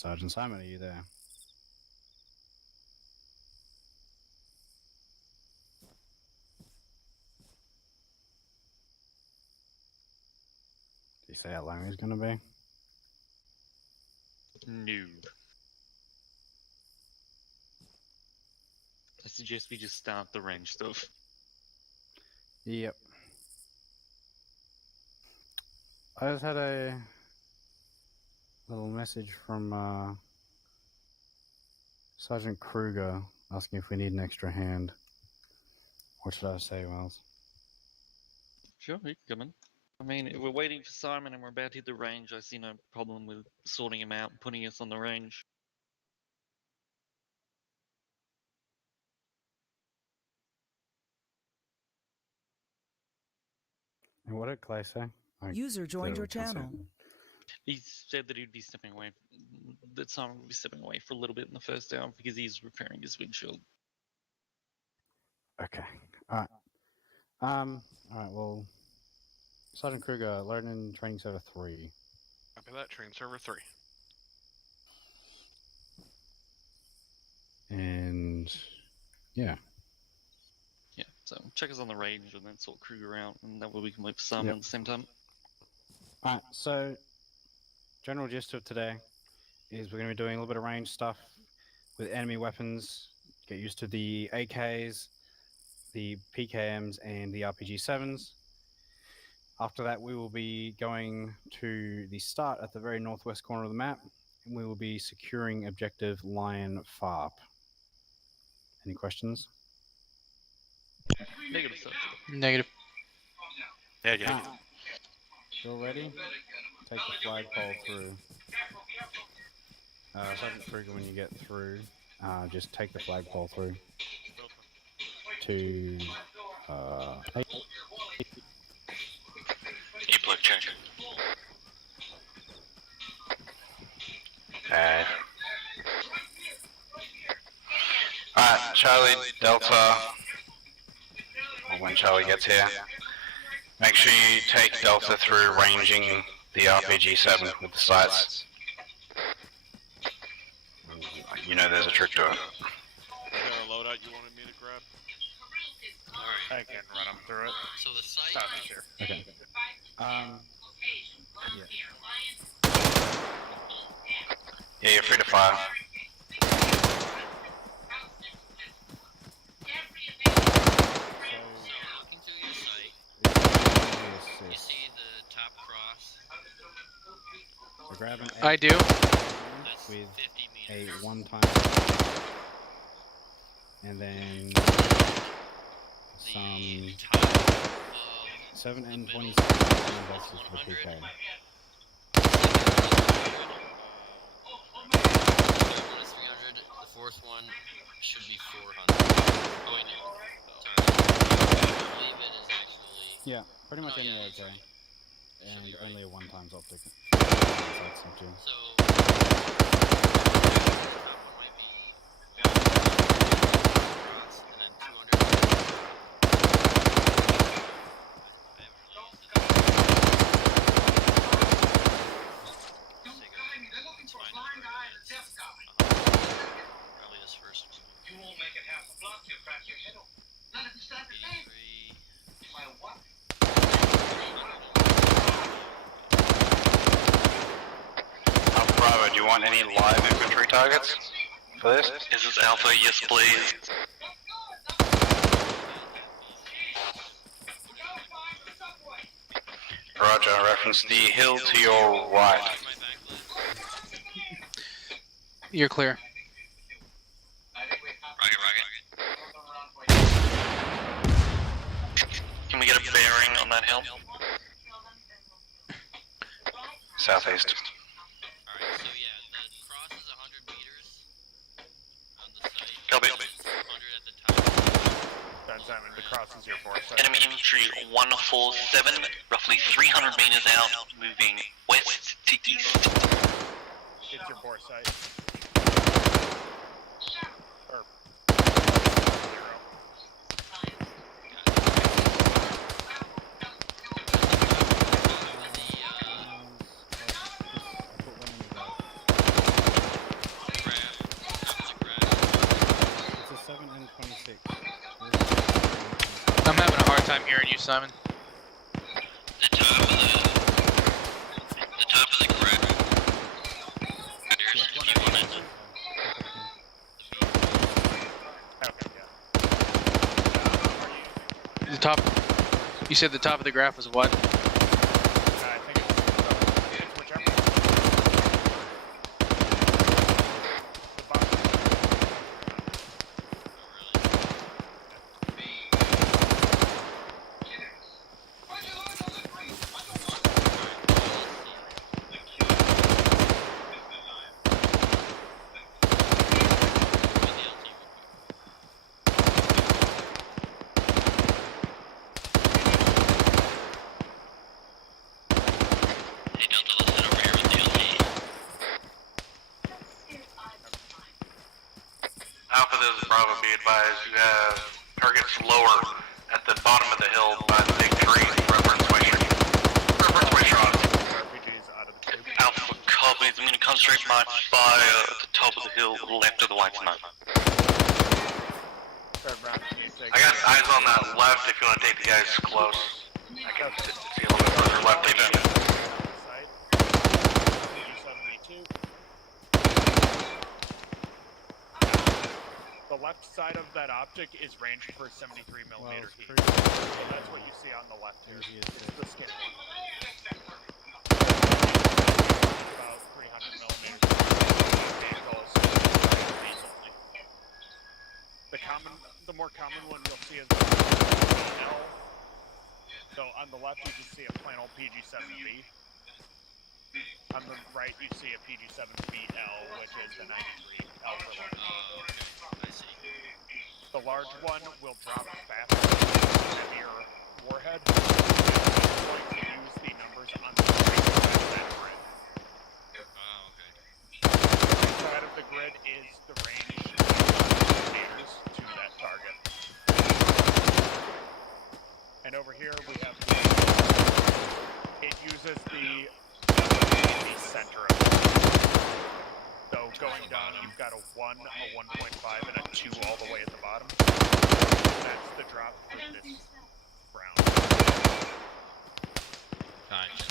Sergeant Simon, are you there? Did you say how long he's gonna be? No. I suggest we just start the range stuff. Yep. I just had a little message from Sergeant Kruger asking if we need an extra hand. What should I say, Wells? Sure, you can come in. I mean, if we're waiting for Simon and we're about to hit the range, I see no problem with sorting him out and putting us on the range. And what did Clay say? User joined your channel. He said that he'd be stepping away, that Simon would be stepping away for a little bit in the first hour because he's repairing his windshield. Okay. Alright. Alright, well, Sergeant Kruger, loading in training server 3. Copy that, training server 3. And yeah. Yeah, so check us on the range and then sort Kruger out, and that way we can wait for Simon at the same time. Alright, so general gist of today is we're going to be doing a little bit of range stuff with enemy weapons. Get used to the AKs, the PKMs, and the RPG-7s. After that, we will be going to the start at the very northwest corner of the map, and we will be securing objective Lion Farp. Any questions? Negative stuff. Negative. Yeah. You're ready? Take the flagpole through. Sergeant Kruger, when you get through, just take the flagpole through to 8. E-plug check. Okay. Alright, Charlie, Delta, or when Charlie gets here, make sure you take Delta through ranging the RPG-7 with the sights. You know there's a trick to it. Is there a loadout you wanted me to grab? Alright. I can run them through it. So the site. Stop here. Okay. Yeah, you're free to fire. Looking through your site, you see the top cross. We're grabbing I do. That's with 50 a meters. one-time, and then some The top of 7 and the middle 27 is invested for the 100. PK. The third one is 300. The fourth one should be 400. Oh wait, no. Sorry. I believe it is actually. Yeah, pretty much Oh, any yeah, AK, that's right. and be right. only a one-times optic. So. Top one might be. Cross, and then 200. I haven't really used it. Probably this first one. You won't make it half a block, you'll crack your head open. None of you start to think. 83. By what? Bravo, do you want any live infantry targets for this? Is this Alpha? Yes, please. Roger, reference the hill to your right. My back left. You're clear. Can we get a bearing on that hill? Southeast. Alright, so yeah, the cross is 100 meters on the site. Copy. 200 at the top. Simon, the cross is your force. Enemy infantry 147, roughly 300 meters out, moving west to east. It's your bore site. Or... 0. time hearing you, Simon. The top of the graph. Here's if you wanted to. The top. You said the top of the graph was what? I think it's whichever. The bottom. Hey Delta, let's head over here with the LT. Alpha, this is Bravo, be advised, you have targets lower at the bottom of the hill by the big trees, reference way shot. RPGs out of the tube. Alpha copies. I'm gonna concentrate my fire at the top of the hill, left of the white smoke. Third round, can you take I got eyes on that left if you want to take the guys close. I can see a little bit further left, take that. site? RPG-72. The left side of that object is ranged for 73mm heat. So that's what you see on the left here. It's the skin. About 300mm. The more common one you'll see is the L. So on the left you just see a plain old PG-7B. On the right you see a PG-7BL, which is the 93 L for large. Oh, okay. I see. The large one will drop faster than your warhead. It's going to use the numbers on the right side of that grid. Oh, okay. The right side of the grid is the range meters to that target. And over here we have it uses the center of it. So going down, you've got a 1, a 1.5, and a 2 all the way at the bottom. That's the drop for this round. Gotcha.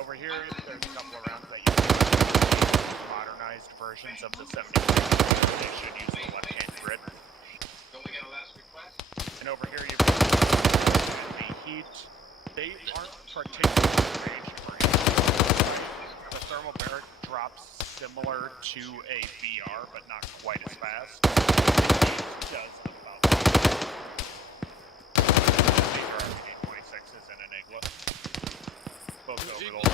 Over here, there's a couple of rounds that use modernized versions of the 70. They should use the left-hand grid. And over here, you've got the heat. They aren't particularly ranged for heat. The thermal barrack drops similar to a VR, but not quite as fast. It does about these are RPG-26s and an Enigma. Both go with old.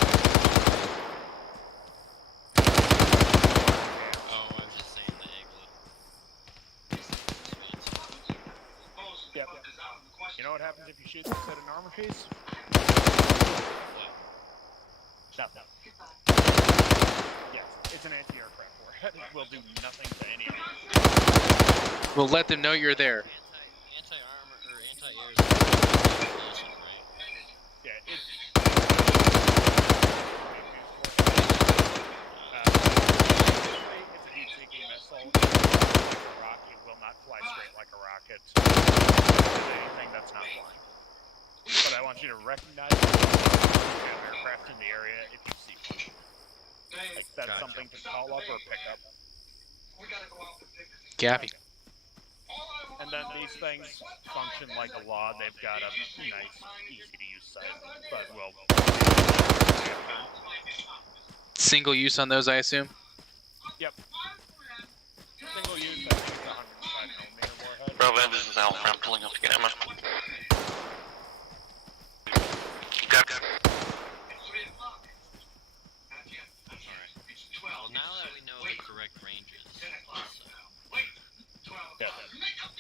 Oh, I was just saying the Igla. Yep. You know what happens if you shoot this at an armor piece? Nothing. Yes, it's an anti-aircraft warhead. It will do nothing to any of you. We'll let them know you're there. Anti-armor or anti-air is explosive, right? Yeah, it's a heat-seeking missile. Like a rocket, it will not fly straight like a rocket. Anything that's not flying. But I want you to recognize aircraft in the area if you see one. Like that's Gotcha. something to call up or pick up. Gappy. And then these things function like a law. They've got a nice, easy-to-use site, but will. Single use on those, I assume? Yep. Single use, I think it's 105mm warhead. Bravo, this is Alpha. I'm pulling up to get ammo. Well, now that we know the correct ranges, Yeah.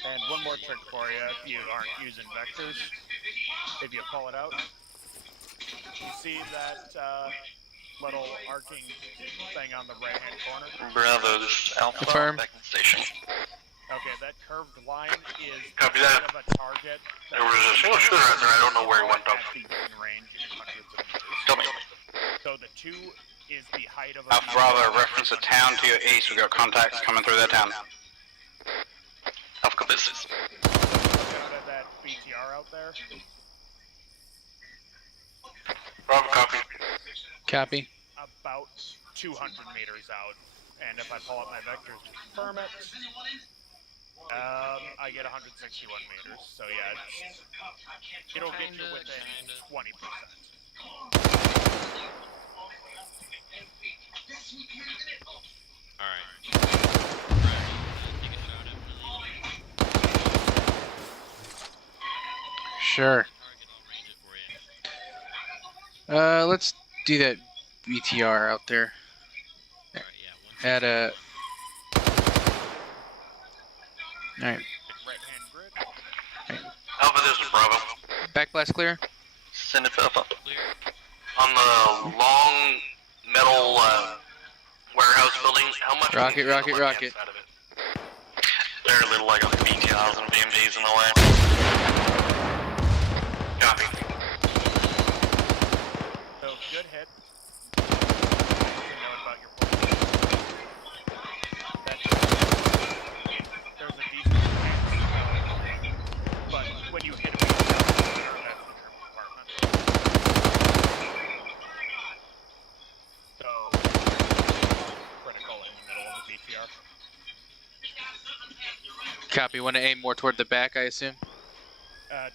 And one more trick for you, if you aren't using vectors, if you pull it out, you see that little arcing thing on the right-hand corner? Bravo, this is Alpha. Confirm. Back in station. Okay, that curved line is Copy the that. height of a target. There was a single shooter out there, I don't know where he went though. In range in hundreds of meters. Tell me. So the 2 is the height of a... Alpha Bravo, reference a town to your east, we got contacts coming through that town. Alpha, this is. Got it. out there. Bravo, copy. Copy. About 200 meters out. And if I pull up my vectors to confirm it, I get 161 meters. So yeah, it'll get you within 20%. Alright. Take a shot at William. Sure. Target, I'll range it for you. Let's do that BTR out there. Alright, yeah. At a. Alright. Right-hand grid. Alpha, this is Bravo. Backblast clear. Send it to Alpha. Clear. On the long metal warehouse building, how much? Rocket, is on the rocket, left-hand rocket. side of it? There are little like BTRs and BMGs in the way. Copy. So good hit. Note about your point. There's a decent chance, but when you hit a BTR, that's the trim compartment. So critical in the middle of the BTR. Copy. Want to aim more toward the back, I assume?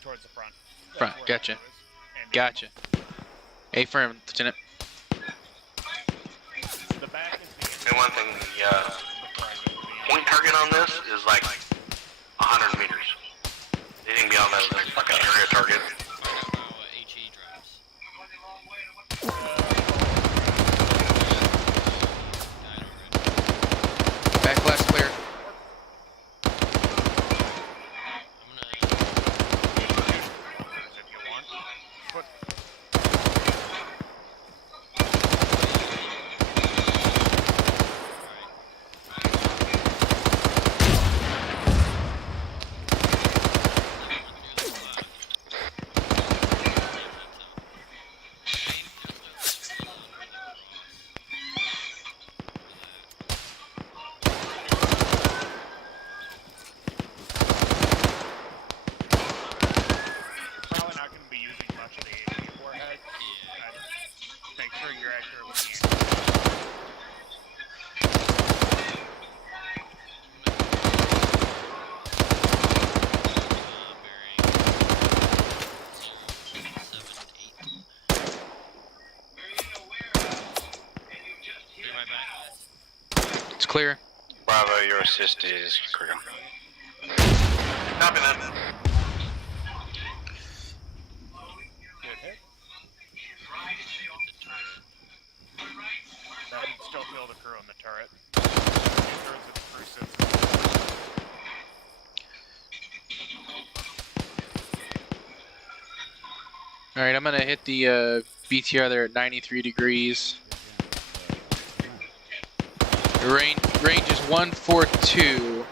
Towards the front. That's Front, where gotcha. the blue is, and Gotcha. Affirm, Lieutenant. The back is the And one thing, the point target on this is like 100 meters. Anything beyond that is like fucking area target. Find out how HE drives. Died already. Backblast clear. I'm gonna. if you want. But probably not going to be using much of the HE warhead. Make sure you're accurately aiming. It's clear. Bravo, your assist is critical. Copy that. Good hit. That would still kill the crew on the turret. Two-thirds of the crew sits. Alright, I'm gonna hit the BTR there at 93 degrees. The range is 142.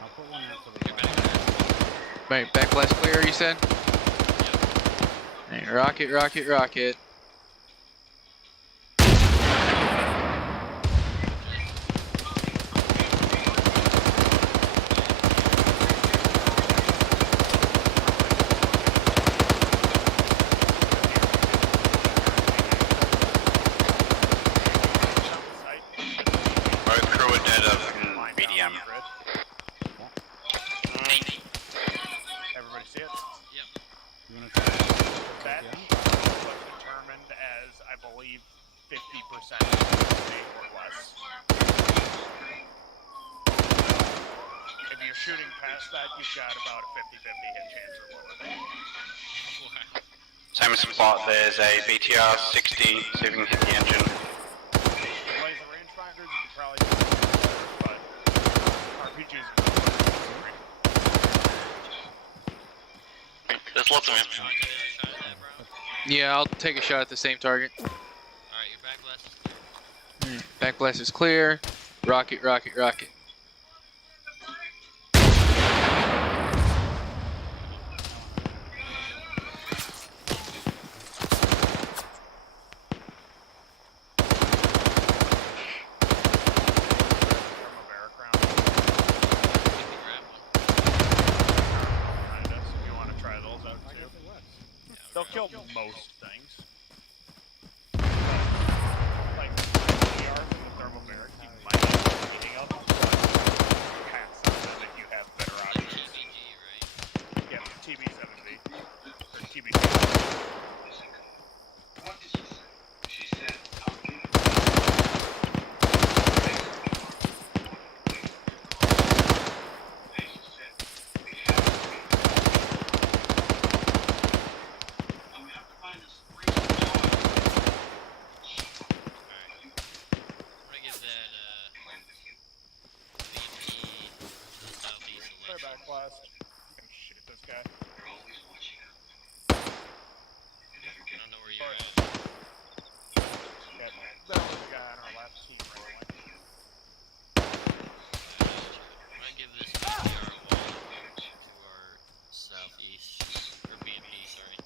I'll put one out to the right. Right, backblast clear, you said? Alright, rocket, rocket, rocket. Alright, crew are dead up in BDM. Everybody see it? You want to try That yeah? was determined as, I believe, 50% or less. If you're shooting past that, you've got about a 50-50 hit chance or lower. Same spot, there's a BTR 60, see if you can hit the engine. With laser rangefinders, you could probably do it, but RPGs are There's lots of him. Yeah, I'll take a shot at the same target. Alright, your backblast is clear. Backblast is clear. Rocket, rocket, rocket. from a barrack round. kill most things. Like, PRs in the thermal barracks, you might not be eating them, but past them if you have better options. TBG, right? Yeah, TB7B. Or TB7. What did she say? She said, talking. Blast. I'm gonna shoot this guy. I don't know where you're at. Yeah, that was the guy on our left team right away. I'm gonna give this BR wall to our southeast, or BMP, sorry.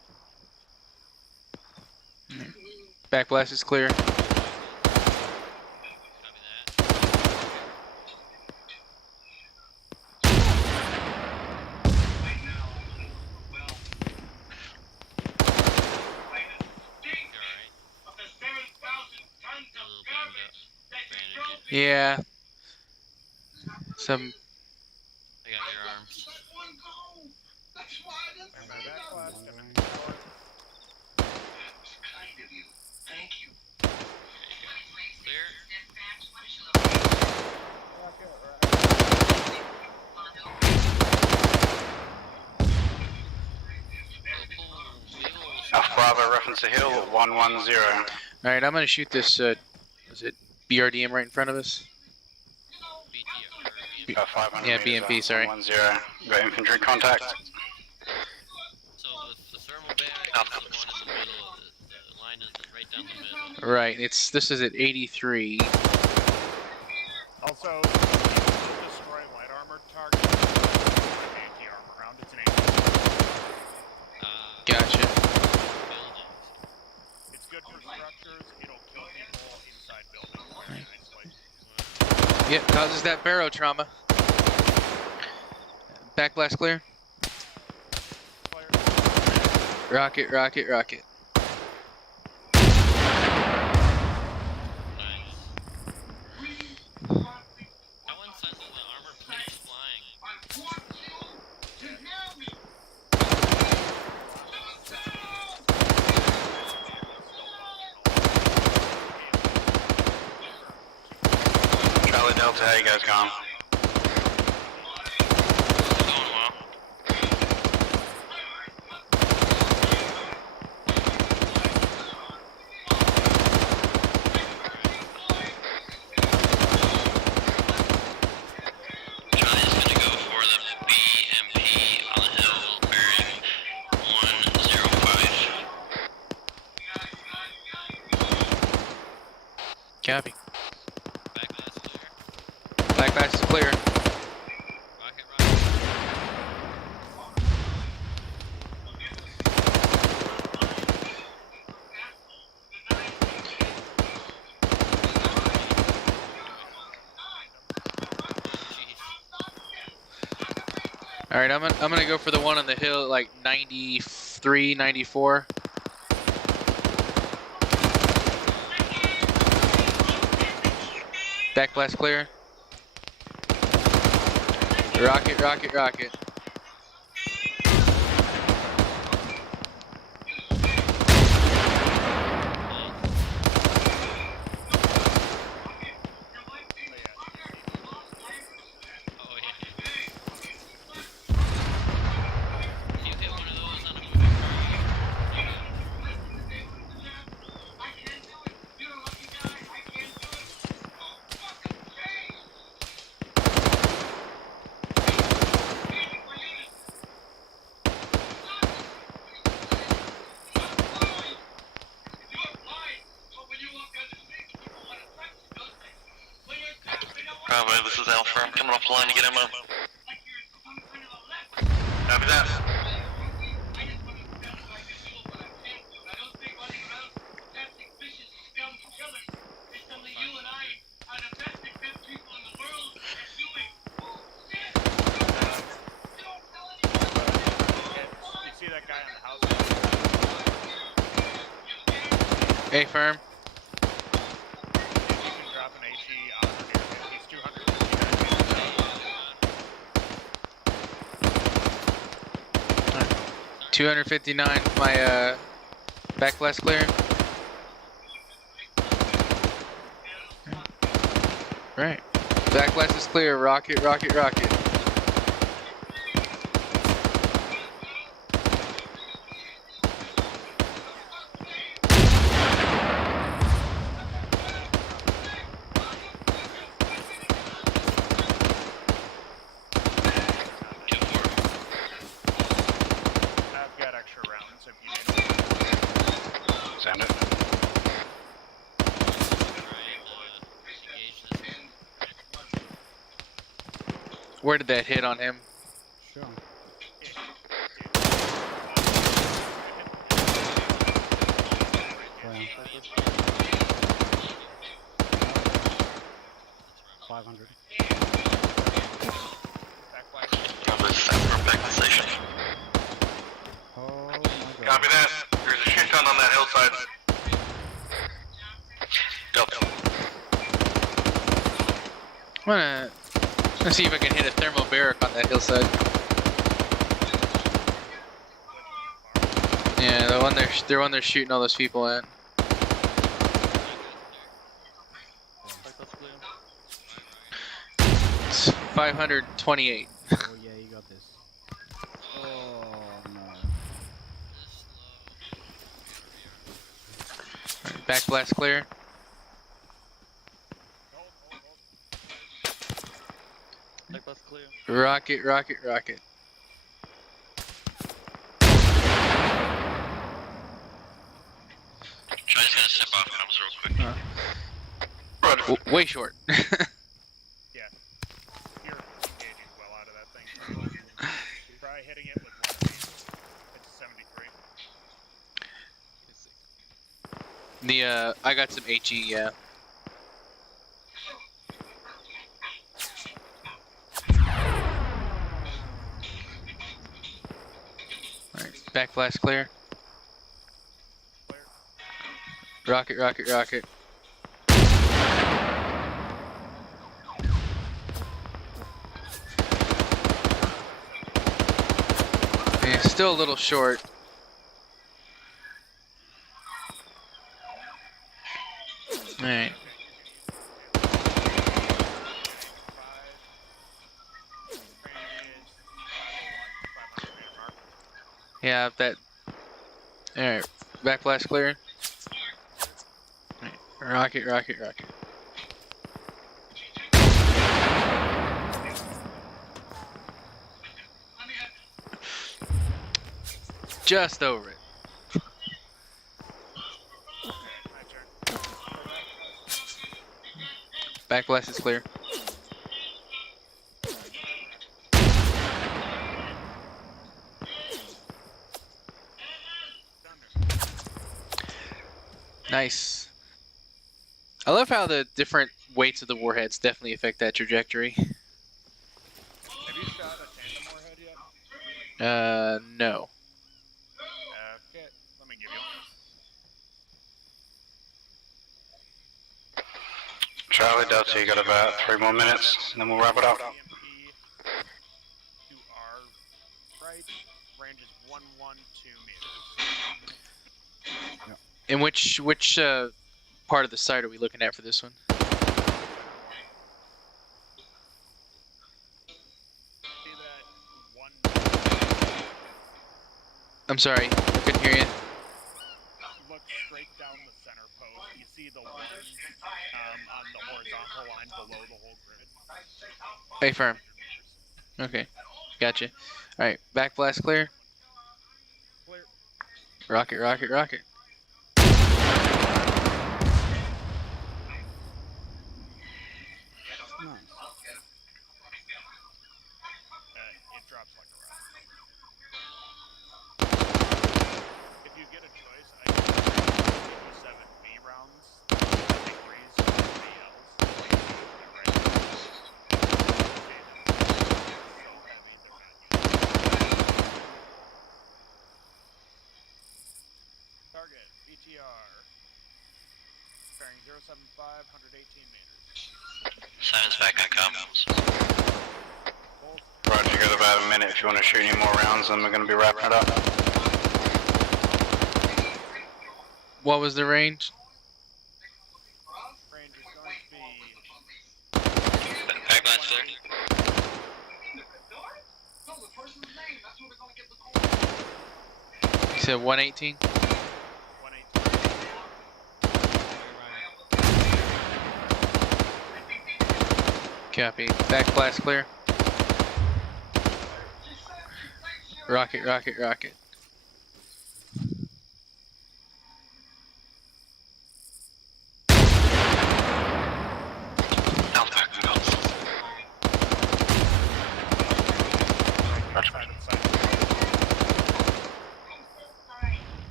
Back blast is clear. Copy that. Yeah. Some. I got your arms. I'm back blast. I'm in power. Thank you. Clear. Alpha Bravo, reference to hill 110. Alright, I'm gonna shoot this, is it BRDM right in front of us? BT, or BMP. 500 Yeah, meters, BMP, sorry. 110. Got infantry contact. So the thermal barrack is the one in the middle of the line is right down the middle. Right, this is at 83. Also, destroy light armored targets. Anti-armor round. It's an Gotcha. Buildings. It's good for structures. It'll kill people inside buildings very nicely. Yep, causes that barrow trauma. Back blast clear. Clear. Rocket, rocket, rocket. Nice. That one says that the armor plate is flying. Charlie Delta, how you guys going? Going well. Charlie's gonna go for the BMP on the hill bearing 105. Copy. Back blast clear. Back blast is clear. Rocket, rocket. Jeez. Alright, I'm gonna go for the one on the hill at like 93, 94. Back blast clear. Rocket, rocket, rocket. Oh yeah. You hit one of those on a moving target. Bravo, this is Alpha. I'm coming off the line to get ammo. Copy that. You see that guy on the house? A firm. You can drop an HE on the near him. He's 259 meters out. 259. My back blast clear. Right. Back blast is clear. Rocket, rocket, rocket. I've got extra rounds if you need. Sound it. Where did that hit on him? Sure. Yeah. 500. Probably set for back to station. Oh my god. Copy that. There's a shit ton on that hillside. Delta. Let's see if I can hit a thermal barrack on that hillside. Yeah, the one they're shooting all those people at. It's 528. Oh yeah, you got this. Oh no. Alright, back blast clear. Back bus clear. Rocket, rocket, rocket. Charlie's gonna step off comms real quick. Way short. Yeah. You're engaging well out of that thing. Try hitting it with one of these. It's 73. I got some HE, yeah. Alright, back blast clear. Rocket, rocket, rocket. Yeah, still a little short. Alright. Yeah, that. Alright, back blast clear. Alright, rocket, rocket, rocket. Just over it. Back blast is clear. Nice. I love how the different weights of the warheads definitely affect that trajectory. Have you shot a tandem warhead yet? No. Okay, let me give you one. Charlie Delta, you got about 3 more minutes, and then we'll wrap it up. EMP to our right, range is 112 meters. And which part of the site are we looking at for this one? See that one? I'm sorry, I couldn't hear you. Look straight down the center post. You see the one on the horizontal line below the whole grid. A firm. Okay, gotcha. Alright, back blast clear. Clear. Rocket, rocket, rocket. Nice. It drops like a rock. If you get a choice, I can give you 7B rounds. Degrees, BLs. Target. Bearing 075, 118 meters. 7's back on comms. Hold. Roger, you got about a minute if you want to shoot any more rounds, then we're going to be wrapping it up. What was the range? Range is going to be Back blast clear. You said 118? 118. Copy. Back blast clear. Rocket, rocket, rocket. Delta back on comms. Roger.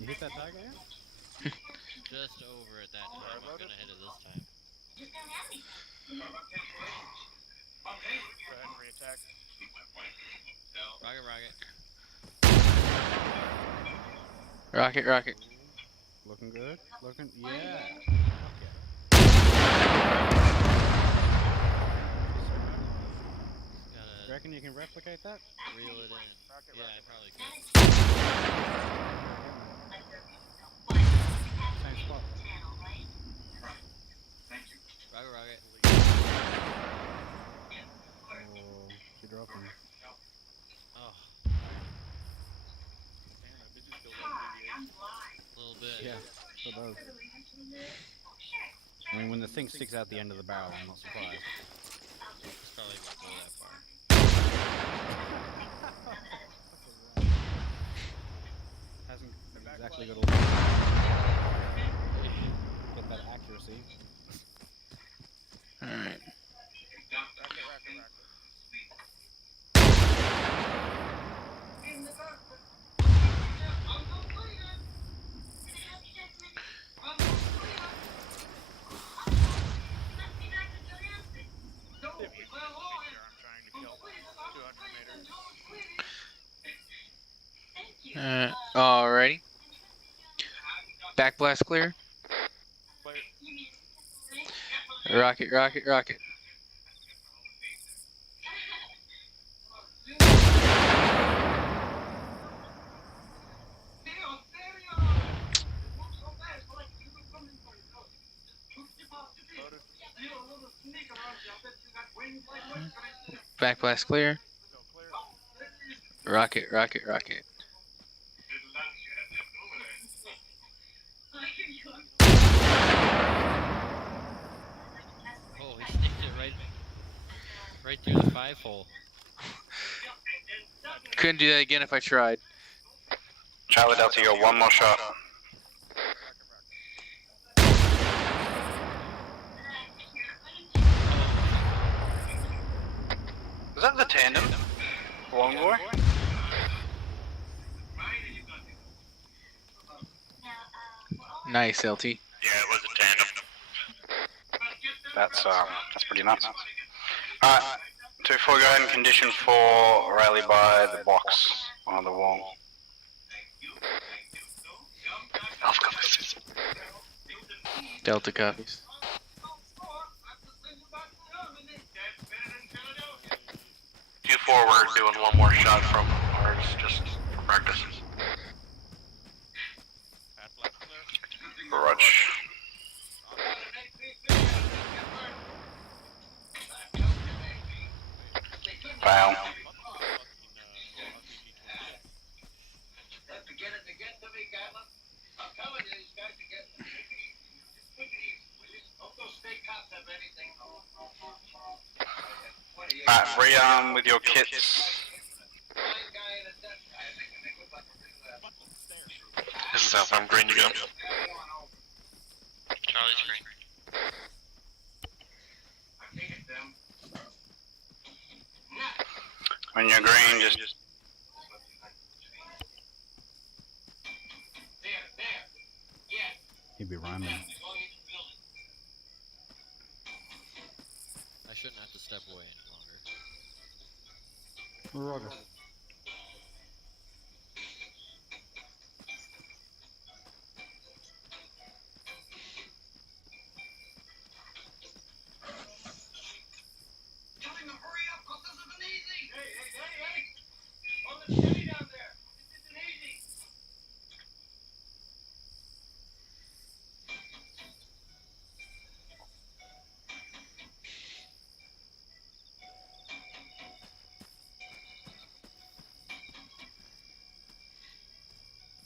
You hit that target yet? Just over at that time. I'm gonna hit it this time. Go ahead and re-attack. Rocket, rocket. Rocket, rocket. Looking good. Looking, yeah. Do you Gotta reckon you can replicate that? reel it in. Rocket, Yeah, I rocket, probably could. Same spot. Rocket, rocket. Or you drop him. Oh, Damn, that bitch is still like deviation. a little bit. Yeah, still does. I mean, when the thing sticks out the end of the barrel, I'm not surprised. It's probably won't go that far. Hasn't exactly got all the... Get that accuracy. Alright. rocket, rocket, rocket. I'm trying to kill 200 meters. Alrighty. Back blast clear. Clear. Rocket, rocket, rocket. Back blast clear. Still clear. Rocket, rocket, rocket. Oh, he sticked it right through the 5-hole. Couldn't do that again if I tried. Charlie Delta, you got one more shot. Was that the tandem? Long boy? Nice, LT. Yeah, it was a tandem. That's pretty nuts. Alright, 2-4, go ahead and condition 4, rally by the box on the wall. Alpha copies. Delta copies. 2-4, we're doing one more shot from ours, just for practice. Half left clear. Roger. Fail. Alright, rearm with your kits. This is Alpha, I'm green to go. Charlie's green. When you're green, just He'd be rhyming. I shouldn't have to step away any longer. Roger.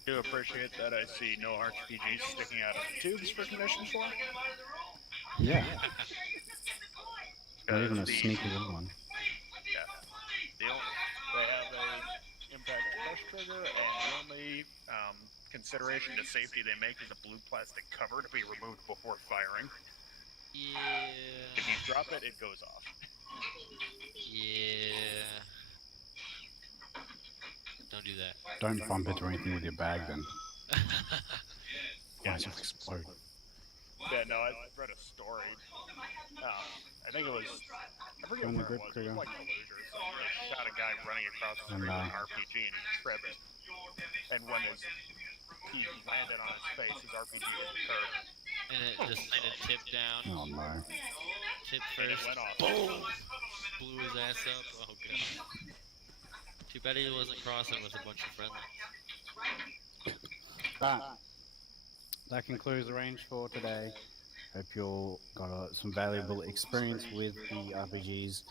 Do appreciate that I see no RPGs sticking out of the tubes for condition 4. Yeah. Not even a The- sneaky little one. Yeah. They have a impact crush trigger, and the only consideration to safety they make is a blue plastic cover to be removed before firing. Yeah. If you drop it, it goes off. Yeah. Don't do that. Don't bump into anything with your bag then. Yeah, Otherwise it'll explode. Yeah, no, I read a story. I think it was. I forget Find the where it grip was. It trigger. was like Closure. So they shot a guy running across the And, street with an RPG and he tripped. And when he landed on his face, his RPG hit the curb. And it decided to tip down. Oh no. Tip And it first. went off. Boom! Blew his ass up. Oh god. Too bad he wasn't crossing with a bunch of friendlies. But that concludes the range for today. Hope you all got some valuable experience with the RPGs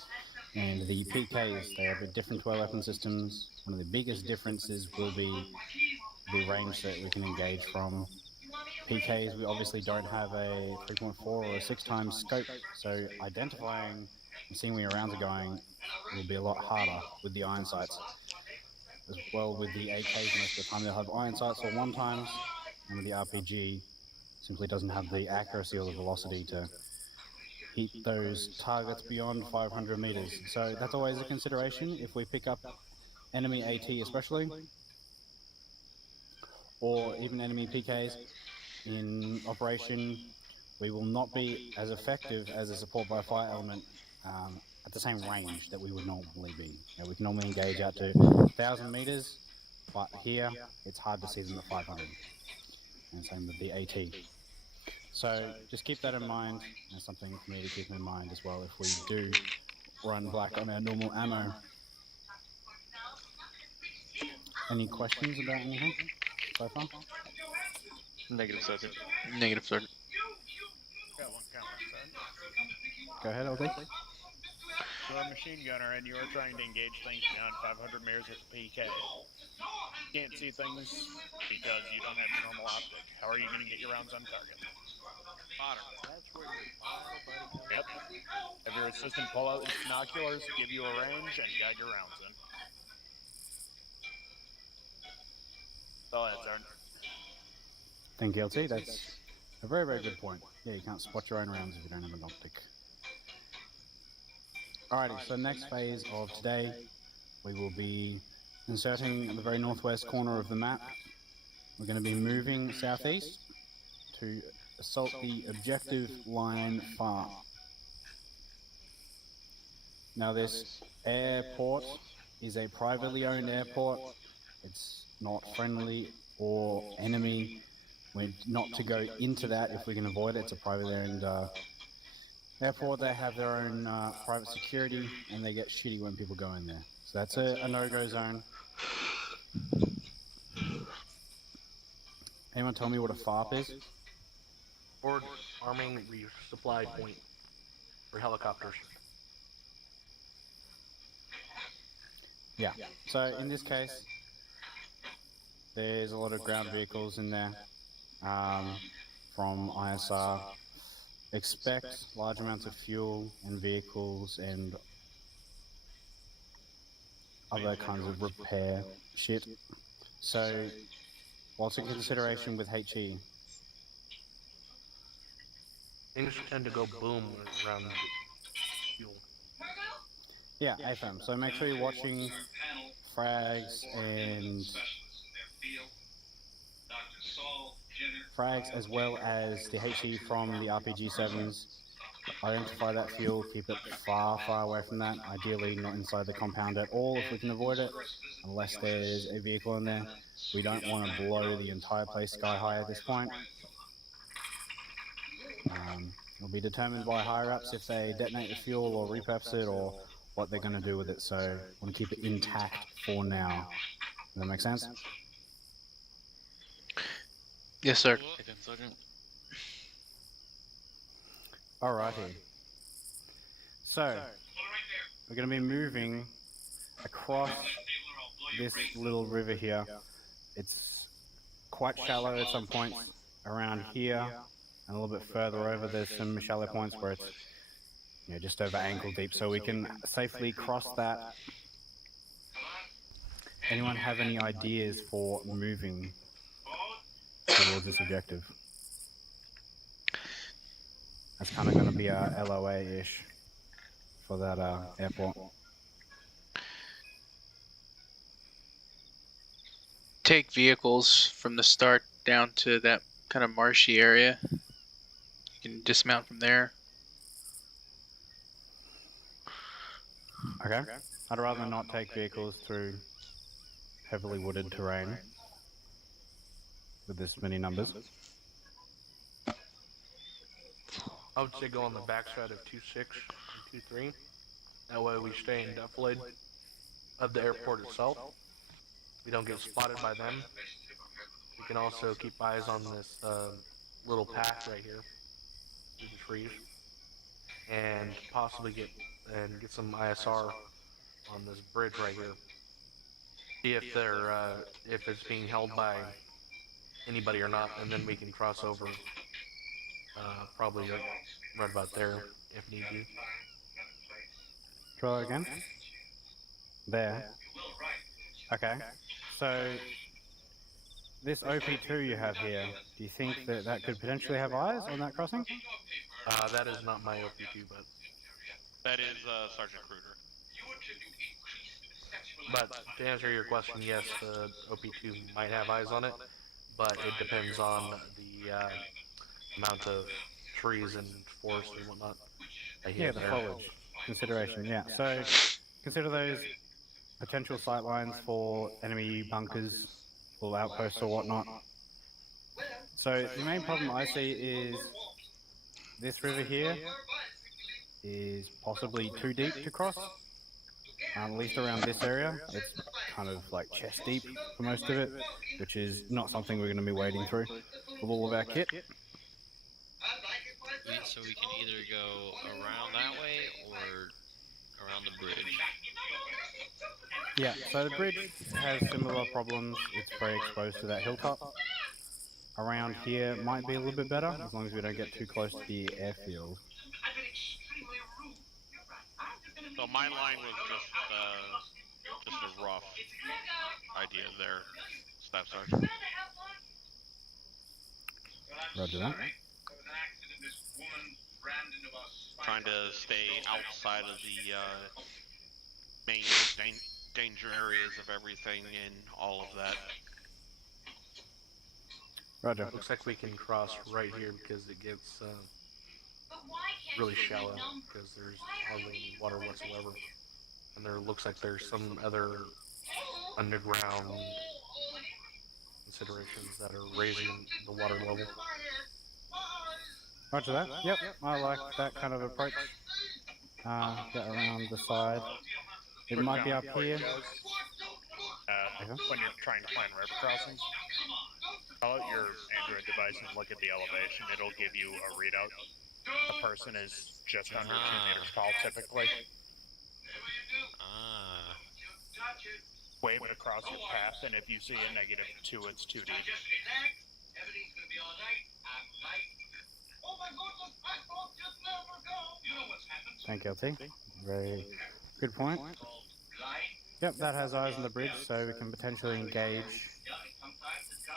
and the PKs. They have a different to our weapon systems. One of the biggest differences will be the range that we can engage from. PKs, we obviously don't have a 3.4 or a 6 times scope, so identifying and seeing where your rounds are going will be a lot harder with the iron sights. As well with the AKs, most of the time they'll have iron sights or 1 times, and with the RPG, simply doesn't have the accuracy or the velocity to hit those targets beyond 500 meters. So that's always a consideration if we pick up enemy AT especially, or even enemy PKs in operation. We will not be as effective as a support by fire element at the same range that we would normally be. We can normally engage out to 1,000 meters, but here it's hard to see them at 500. And same with the AT. So just keep that in mind, and something for me to keep in mind as well if we do run black on our normal ammo. Any questions about anything so far? Negative, Sergeant. Negative, Sergeant. Got one comment, son. Go ahead, LD. You're a machine gunner and you are trying to engage things beyond 500 meters with the PK. You can't see things because you don't have your normal optic. How are you going to get your rounds on target? Yep. Have your assistant pull out its binoculars, give you a range, and guide your rounds in. Go ahead, Sergeant. Thank you, LT. That's a very, very good point. Yeah, you can't spot your own rounds if you don't have an optic. Alrighty, so next phase of today, we will be inserting at the very northwest corner of the map. We're going to be moving southeast to assault the objective line farm. Now this airport is a privately owned airport. It's not friendly or enemy. We're not to go into that if we can avoid it. It's a privately owned airport. They have their own private security and they get shitty when people go in there. So that's a no-go zone. Anyone tell me what a FARP is? Or arming resupply point for helicopters. Yeah. So in this case, there's a lot of ground vehicles in there from ISR. Expect large amounts of fuel and vehicles and other kinds of repair shit. So, what's in consideration with HE? Things tend to go boom around fuel. Yeah, AFM. So make sure you're watching frags as well as the HE from the RPG-7s. Identify that fuel, keep it far, far away from that. Ideally not inside the compound at all if we can avoid it, unless there's a vehicle in there. We don't want to blow the entire place sky high at this point. It'll be determined by higher-ups if they detonate the fuel or repurpose it or what they're going to do with it, so I want to keep it intact for now. Does that make sense? Yes, sir. Again, Sergeant. Alrighty. So, we're going to be moving across this little river here. It's quite shallow at some points around here, and a little bit further over. There's some shallow points where it's just over ankle deep, so we can safely cross that. Anyone have any ideas for moving towards this objective? That's kind of going to be our LOA-ish for that airport. Take vehicles from the start down to that kind of marshy area. You can dismount from there. Okay. I'd rather not take vehicles through heavily wooded terrain with this many numbers. I would say go on the backside of 2-6 and 2-3. That way we stay in defilade of the airport itself. We don't get spotted by them. We can also keep eyes on this little path right here through the trees, and possibly get some ISR on this bridge right here. See if they're if it's being held by anybody or not, and then we can cross over. Probably right about there if need be. Try that again. There. Okay. So this OP2 you have here, do you think that that could potentially have eyes on that crossing? That is not my OP2, but That is Sergeant Kruger. to answer your question, yes, the OP2 might have eyes on it, but it depends on the amount of trees and forest and whatnot. Yeah, the foliage consideration, yeah. So consider those potential sight lines for enemy bunkers or outposts or whatnot. So the main problem I see is this river here is possibly too deep to cross. At least around this area, it's kind of like chest deep for most of it, which is not something we're going to be wading through with all of our kit. So we can either go around that way or around the bridge. Yeah, so the bridge has similar problems. It's very exposed to that hilltop. Around here might be a little bit better, as long as we don't get too close to the airfield. So my line was just a rough idea there, Staff Sergeant. Roger that. Trying to stay outside of the main danger areas of everything and all of that. Roger. Looks like we can cross right here because it gets really shallow because there's hardly any water whatsoever, and there looks like there's some other underground considerations that are raising the water level. Roger that. Yep, I like that kind of approach. Get around the side. It might be up here. When you're trying to plan river crossings, pull out your Android device and look at the elevation. It'll give you a readout. A person is just under 2 meters tall, typically. Wave it across your path, and if you see a -2, it's too deep. Thank you, LT. Very good point. Yep, that has eyes on the bridge, so we can potentially engage.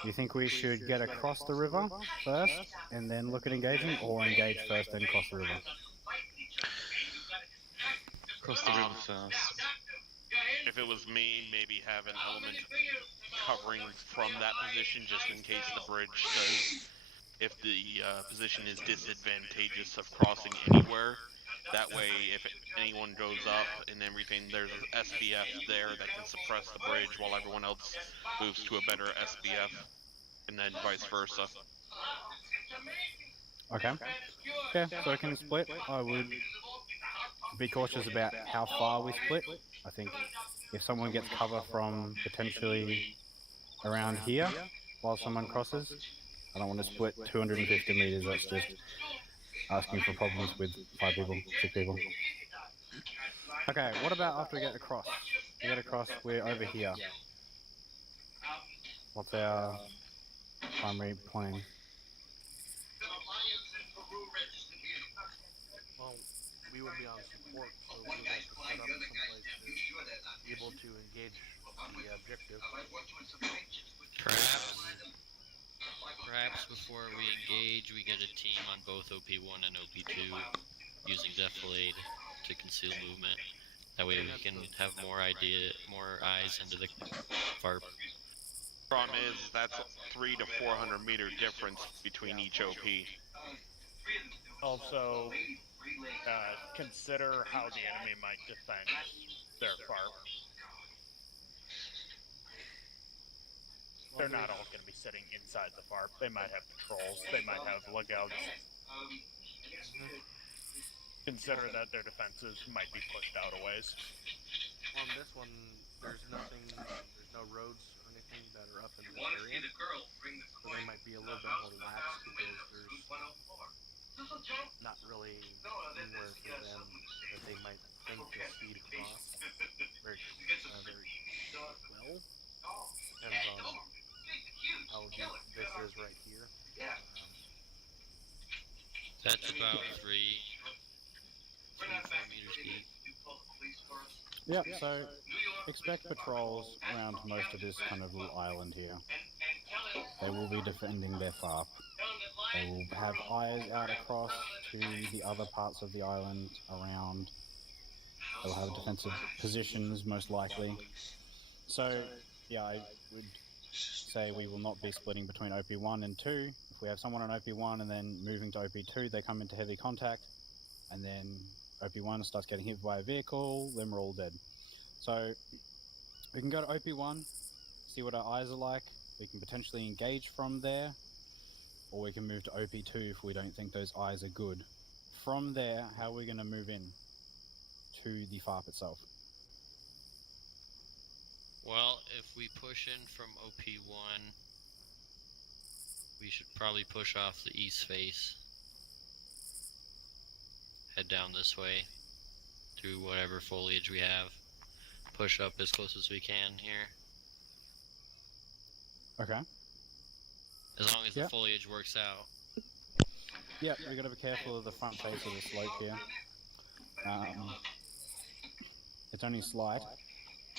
Do you think we should get across the river first, and then look at engaging, or engage first, then cross the river? Cross the river first. If it was me, maybe have an element covering from that position just in case the bridge does. If the position is disadvantageous of crossing anywhere, that way if anyone goes up and everything, there's an SBF there that can suppress the bridge while everyone else moves to a better SBF, and then vice versa. Okay. Yeah, so we can split. I would be cautious about how far we split. I think if someone gets cover from potentially around here while someone crosses, I don't want to split 250 meters. That's just asking for problems with 5 people, 6 people. Okay, what about after we get across? We get across, we're over here. What's our primary plane. Well, we would be on support, so we would have to set up someplace to be able to engage the objective. Perhaps before we engage, we get a team on both OP1 and OP2 using Defilade to conceal movement. That way we can have more eyes into the FARP. Problem is, that's 300 to 400 meter difference between each OP. Also, consider how the enemy might defend their FARP. They're not all going to be sitting inside the FARP. They might have patrols. They might have lugouts. Consider that their defenses might be pushed out a ways. On this one, there's no roads or anything that are up in this area, so they might be a little bit more lax because there's not really anywhere for them that they might think to speed across very well. Depends on how deep this is right here. That's about 4 meters deep. Yep, so expect patrols around most of this kind of little island here. They will be defending their FARP. They will have eyes out across to the other parts of the island around. They'll have defensive positions, most likely. So, yeah, I would say we will not be splitting between OP1 and 2. If we have someone on OP1 and then moving to OP2, they come into heavy contact, and then OP1 starts getting hit by a vehicle, then we're all dead. So we can go to OP1, see what our eyes are like. We can potentially engage from there, or we can move to OP2 if we don't think those eyes are good. From there, how are we going to move in to the FARP itself? Well, if we push in from OP1, we should probably push off the east face. Head down this way through whatever foliage we have. Push up as close as we can here. Okay. As long as the foliage works out. Yeah, we've got to be careful of the front face of the slope here. It's only slight.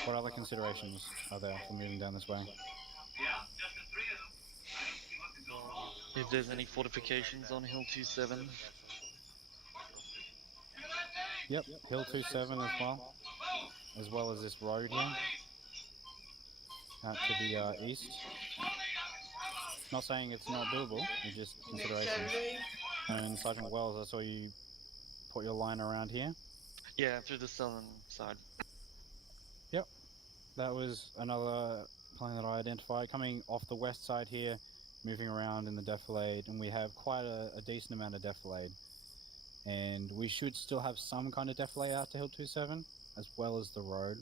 What other considerations are there for moving down this way? If there's any fortifications on Hill 27. Yep, Hill 27 as well as this road here, out to the east. Not saying it's not doable, it's just considerations. And Sergeant Wells, I saw you put your line around here. Yeah, through the southern side. Yep, that was another plane that I identified, coming off the west side here, moving around in the defilade, and we have quite a decent amount of defilade. And we should still have some kind of defilade out to Hill 27, as well as the road.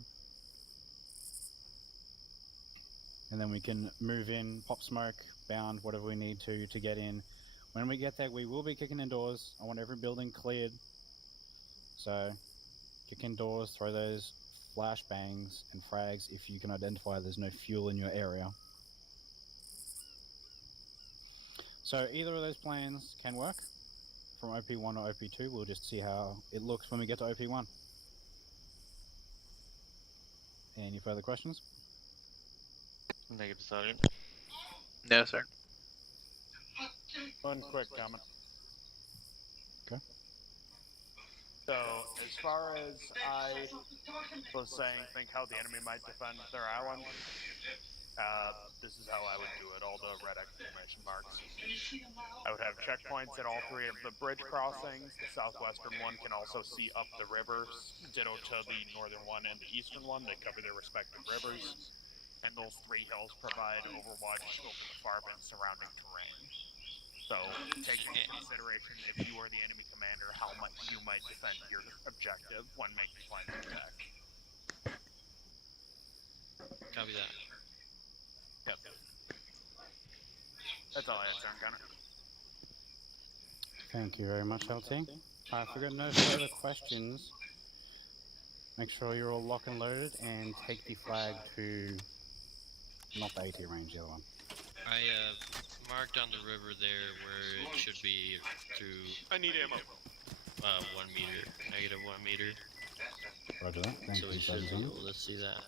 And then we can move in, pop smoke, bound, whatever we need to get in. When we get there, we will be kicking indoors. I want every building cleared. So, kick indoors, throw those flashbangs and frags if you can identify there's no fuel in your area. So either of those plans can work. From OP1 or OP2, we'll just see how it looks when we get to OP1. Any further questions? Negative, Sergeant. No, sir. One quick comment. Okay. So, as far as I was saying, think how the enemy might defend their island. This is how I would do it, all the red exclamation marks. I would have checkpoints at all three of the bridge crossings. The southwestern one can also see up the rivers, ditto to the northern one and the eastern one. They cover their respective rivers. And those three hills provide overwatch scope of the FARP and surrounding terrain. So, take into consideration if you are the enemy commander, how much you might defend your objective when making plans of attack. Copy that. Yep. That's all I had, Sergeant Connor. Thank you very much, LT. If we've got no further questions, make sure you're all lock and loaded and take the flag to, not the AT range, the other one. I marked on the river there where it should be through I need ammo. 1 meter, negative 1 meter. Roger that. Thank So you, we should be Sergeant. able to see that.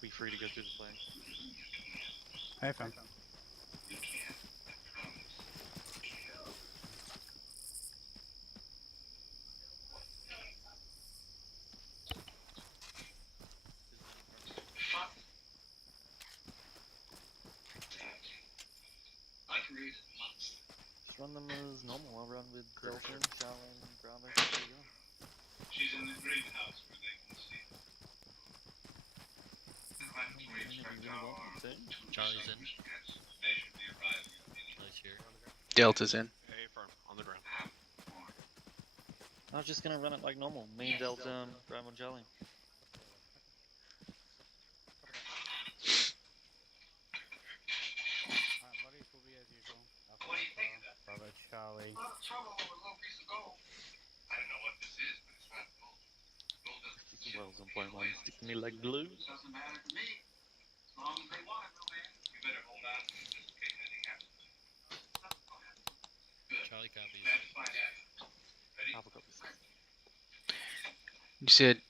Be free to go through the flag. Hey, fam. Just run them as normal. I'll run with Delta, Charlie, and Bravo. There you go. She's in the greenhouse where they can see. Charlie's in. Charlie's here. Delta's in. Hey, firm, on the ground. I was just gonna run it like normal. Me, Delta, Bravo, and Charlie. Alright, buddies, will be as usual. Alpha, Bravo, Charlie. A lot of trouble over a little piece of gold. I don't know what this is, but it's not gold. Gold doesn't Keep the wells on point one. Stick to me like glue. doesn't matter to me. As long as they want it, little man. You better hold on just in case anything happens. Nothing will happen. Good. Charlie copies. That's fine. Ready? Alpha copies. You said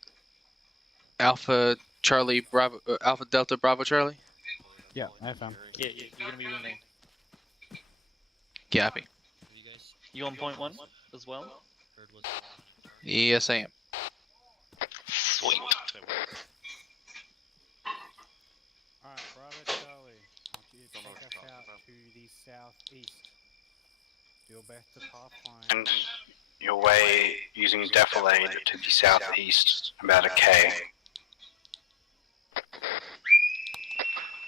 Alpha Charlie Bravo, Alpha Delta Bravo Charlie. Yeah, hey, fam. Yeah, you're gonna be with me. Copy. Have you guys You on point one as well? heard what's going on? Yes, I am. Sweet. Alright, Bravo, Charlie. I want you to take us out to the southeast. Do your best to pathfind. And your way using defilade to the southeast, about a K.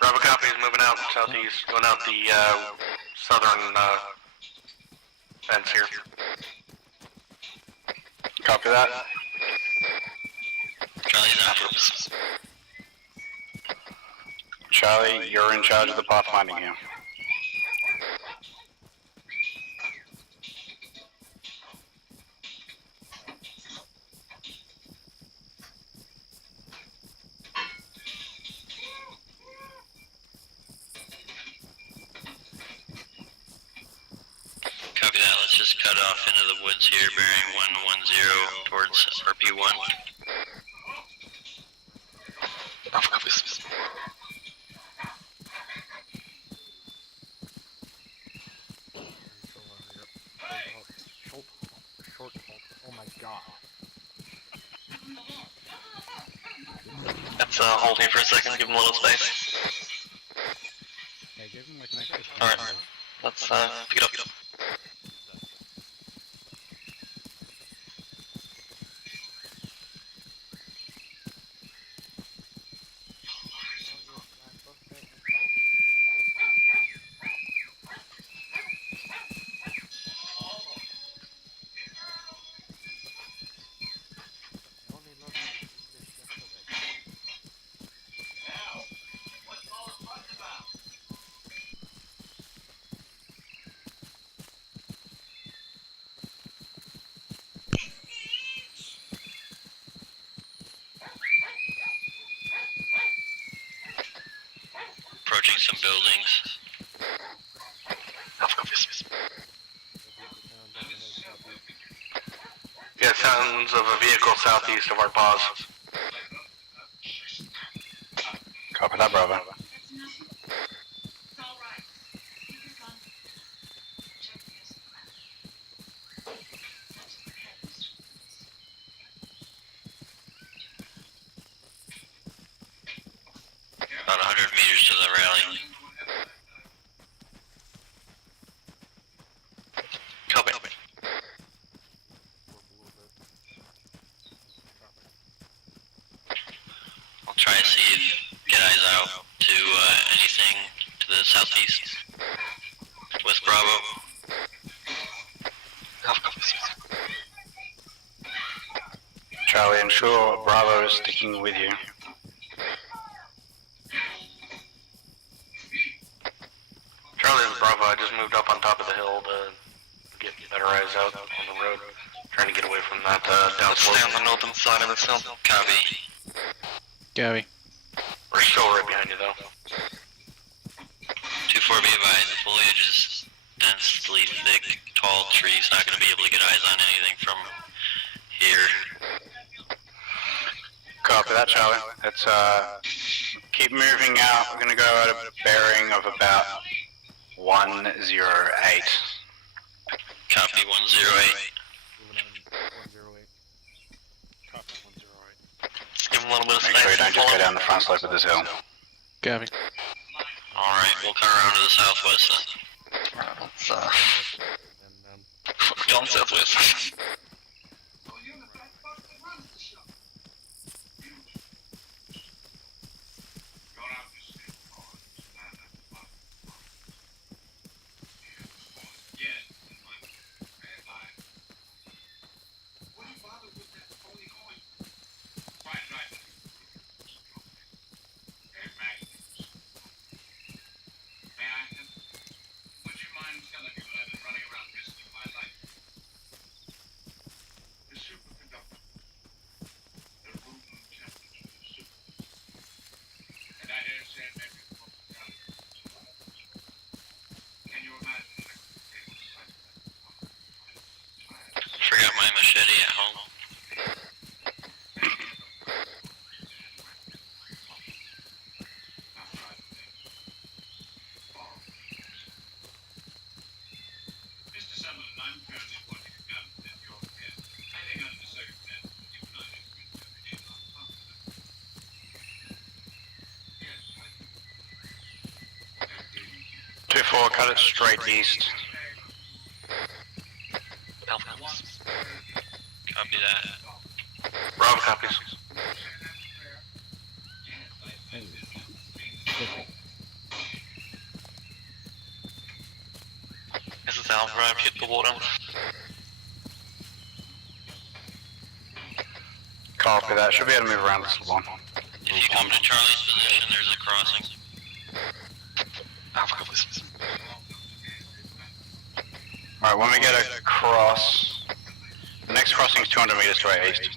Bravo copy is moving out southeast, going out the southern fence here. Copy that. Charlie's out. Charlie, you're in charge of the pathfinding here. Copy that. Let's just cut off into the woods here, bearing 110 towards RP1. Alpha copies. Oh my god. Let's hold here for a second, give him a little space. Yeah, give him like an extra. Alright. Let's pick it up. Approaching some buildings. Alpha copies. Yeah, sounds of a vehicle southeast of our pause. Copy that, Bravo. About 100 meters to the rally. Copy. I'll try to see if get eyes out to anything to the southeast. West Bravo. Charlie, ensure Bravo is sticking with you. Charlie and Bravo, I just moved up on top of the hill to get better eyes out on the road. Trying to get away from that Let's stay on downslope. the northern side of this hill. Copy. Gabby. We're still right behind you though. 2-4, be advised, the foliage is densely thick, tall trees, not going to be able to get eyes on anything from here. Copy that, Charlie. Let's keep moving out. We're gonna go at a bearing of about 108. Copy 108. Let's give them a little bit of Make space. sure you don't and just go follow. down the front slope of this hill. Gabby. Alright, we'll cut around to the southwest then. Right, let's go on southwest. Forgot my machete at home. Two 4, cut it straight east. Copy that. Bravo copies. This is Alpha, I've hit the water. Copy that. Should be able to move around this one. If you come to Charlie's position, there's a crossing. Alpha copies. Alright, when we get across, the next crossing is 200 meters to our east.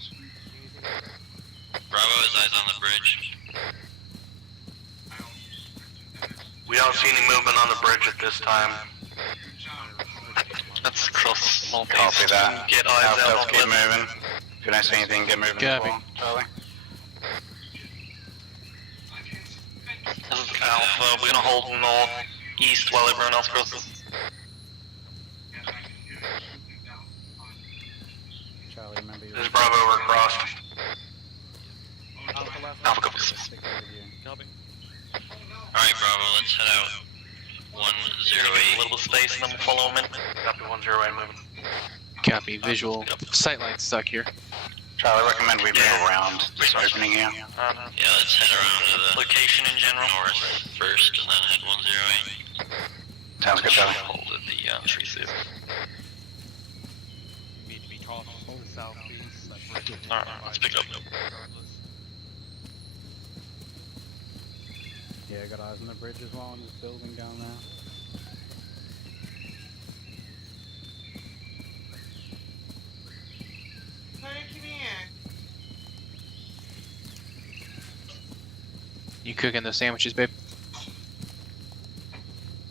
Bravo has eyes on the bridge. We don't see any movement on the bridge at this time. Let's cross northeast. Copy that. Get eyes Alpha, out on keep the moving. If you don't see anything, get moving as Copy. well, Charlie. This is Alpha, we're gonna hold northeast while everyone else crosses. Charlie, remember This is Bravo, we're crossed. Alpha copies. Alright, Bravo, let's head out. A 108. little bit of space and then we'll follow them in. Copy 108 moving. Copy. Visual. Sightline stuck here. Charlie, recommend we move around this opening here. Yeah, let's head around to the Location in general. north first and then head 108. Sounds good, Charlie. Hold at the tree seal. Alright, let's pick up. Yeah, I got eyes on the bridge as well, on this building down there. You cooking the sandwiches, babe?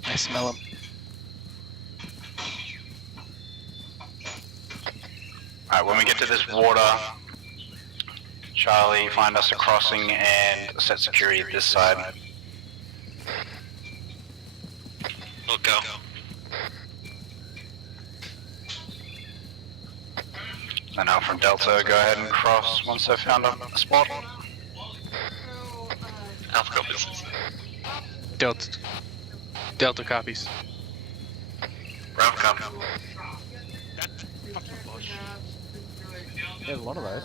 I smell them. Alright, when we get to this water, Charlie, find us a crossing and set security at this side. We'll go. And now from Delta, go ahead and cross once they've found a spot. Alpha copies. Delta. Delta copies. Bravo copy. There's a lot of those.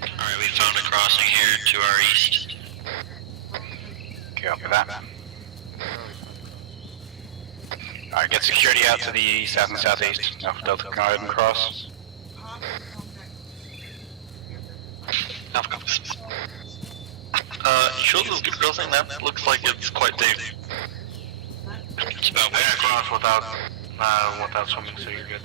Alright, we found a crossing here to our east. Copy that. Alright, get security out to the south and southeast. Alpha Delta, go ahead and cross. Alpha copies. You sure this is good crossing? That looks like it's quite deep. It's about I can cross without swimming, so you're good.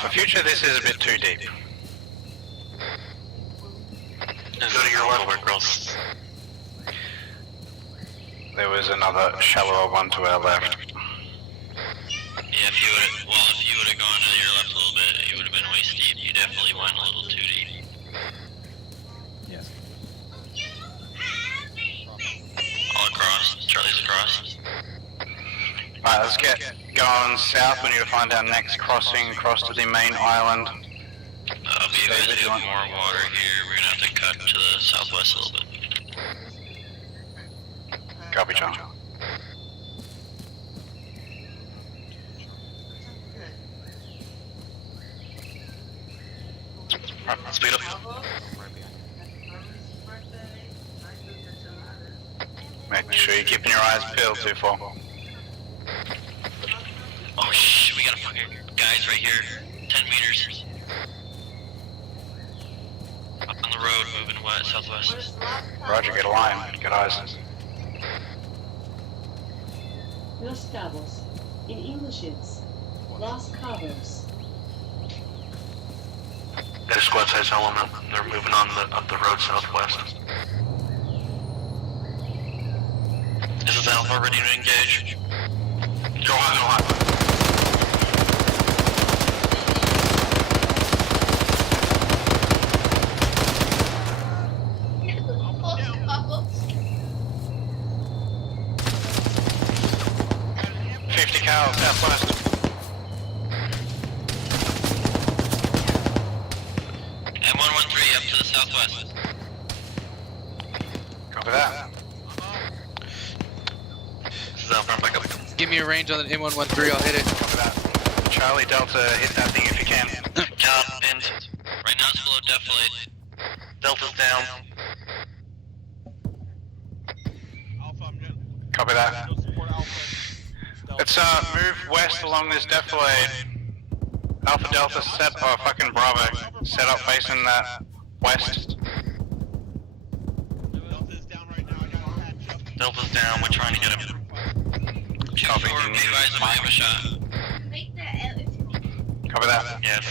For future, this is a bit too deep. Go to your left or cross. There was another shallower one to our left. Yeah, if you would have gone to your left a little bit, you would have been way steep. You definitely went a little too deep. Yes. All across. Charlie's across. Alright, let's get going south. We need to find our next crossing across to the main island. If you guys do more water here, we're gonna have to cut to the southwest a little bit. Copy, John. Alright, speed up. Make sure you're keeping your eyes peeled, 2-4. Oh shit, we got a fucking guys right here. 10 meters. Up on the road, moving west, southwest. Roger, get a line. Get eyes. Los Cabos. In English it's Los Cabos. Got a squad size element. They're moving on up the road southwest. This is Alpha, ready to engage. Go on. Southwest. M113 up to the southwest. Copy that. This is Alpha, back up. Give me a range on the M113, I'll hit it. Copy that. Charlie Delta, hit that thing if you can. Job pinned. Right now it's below deflate. Delta's down. Alpha, I'm good. Copy that. Go support Alpha. Let's move west along this defilade. Alpha Delta set, fucking Bravo, set up facing that west. Delta's down right now. I got a patch up. Delta's down, we're trying to get him. Copy. Be advised, I have a shot. Make the L, Copy that. Yes.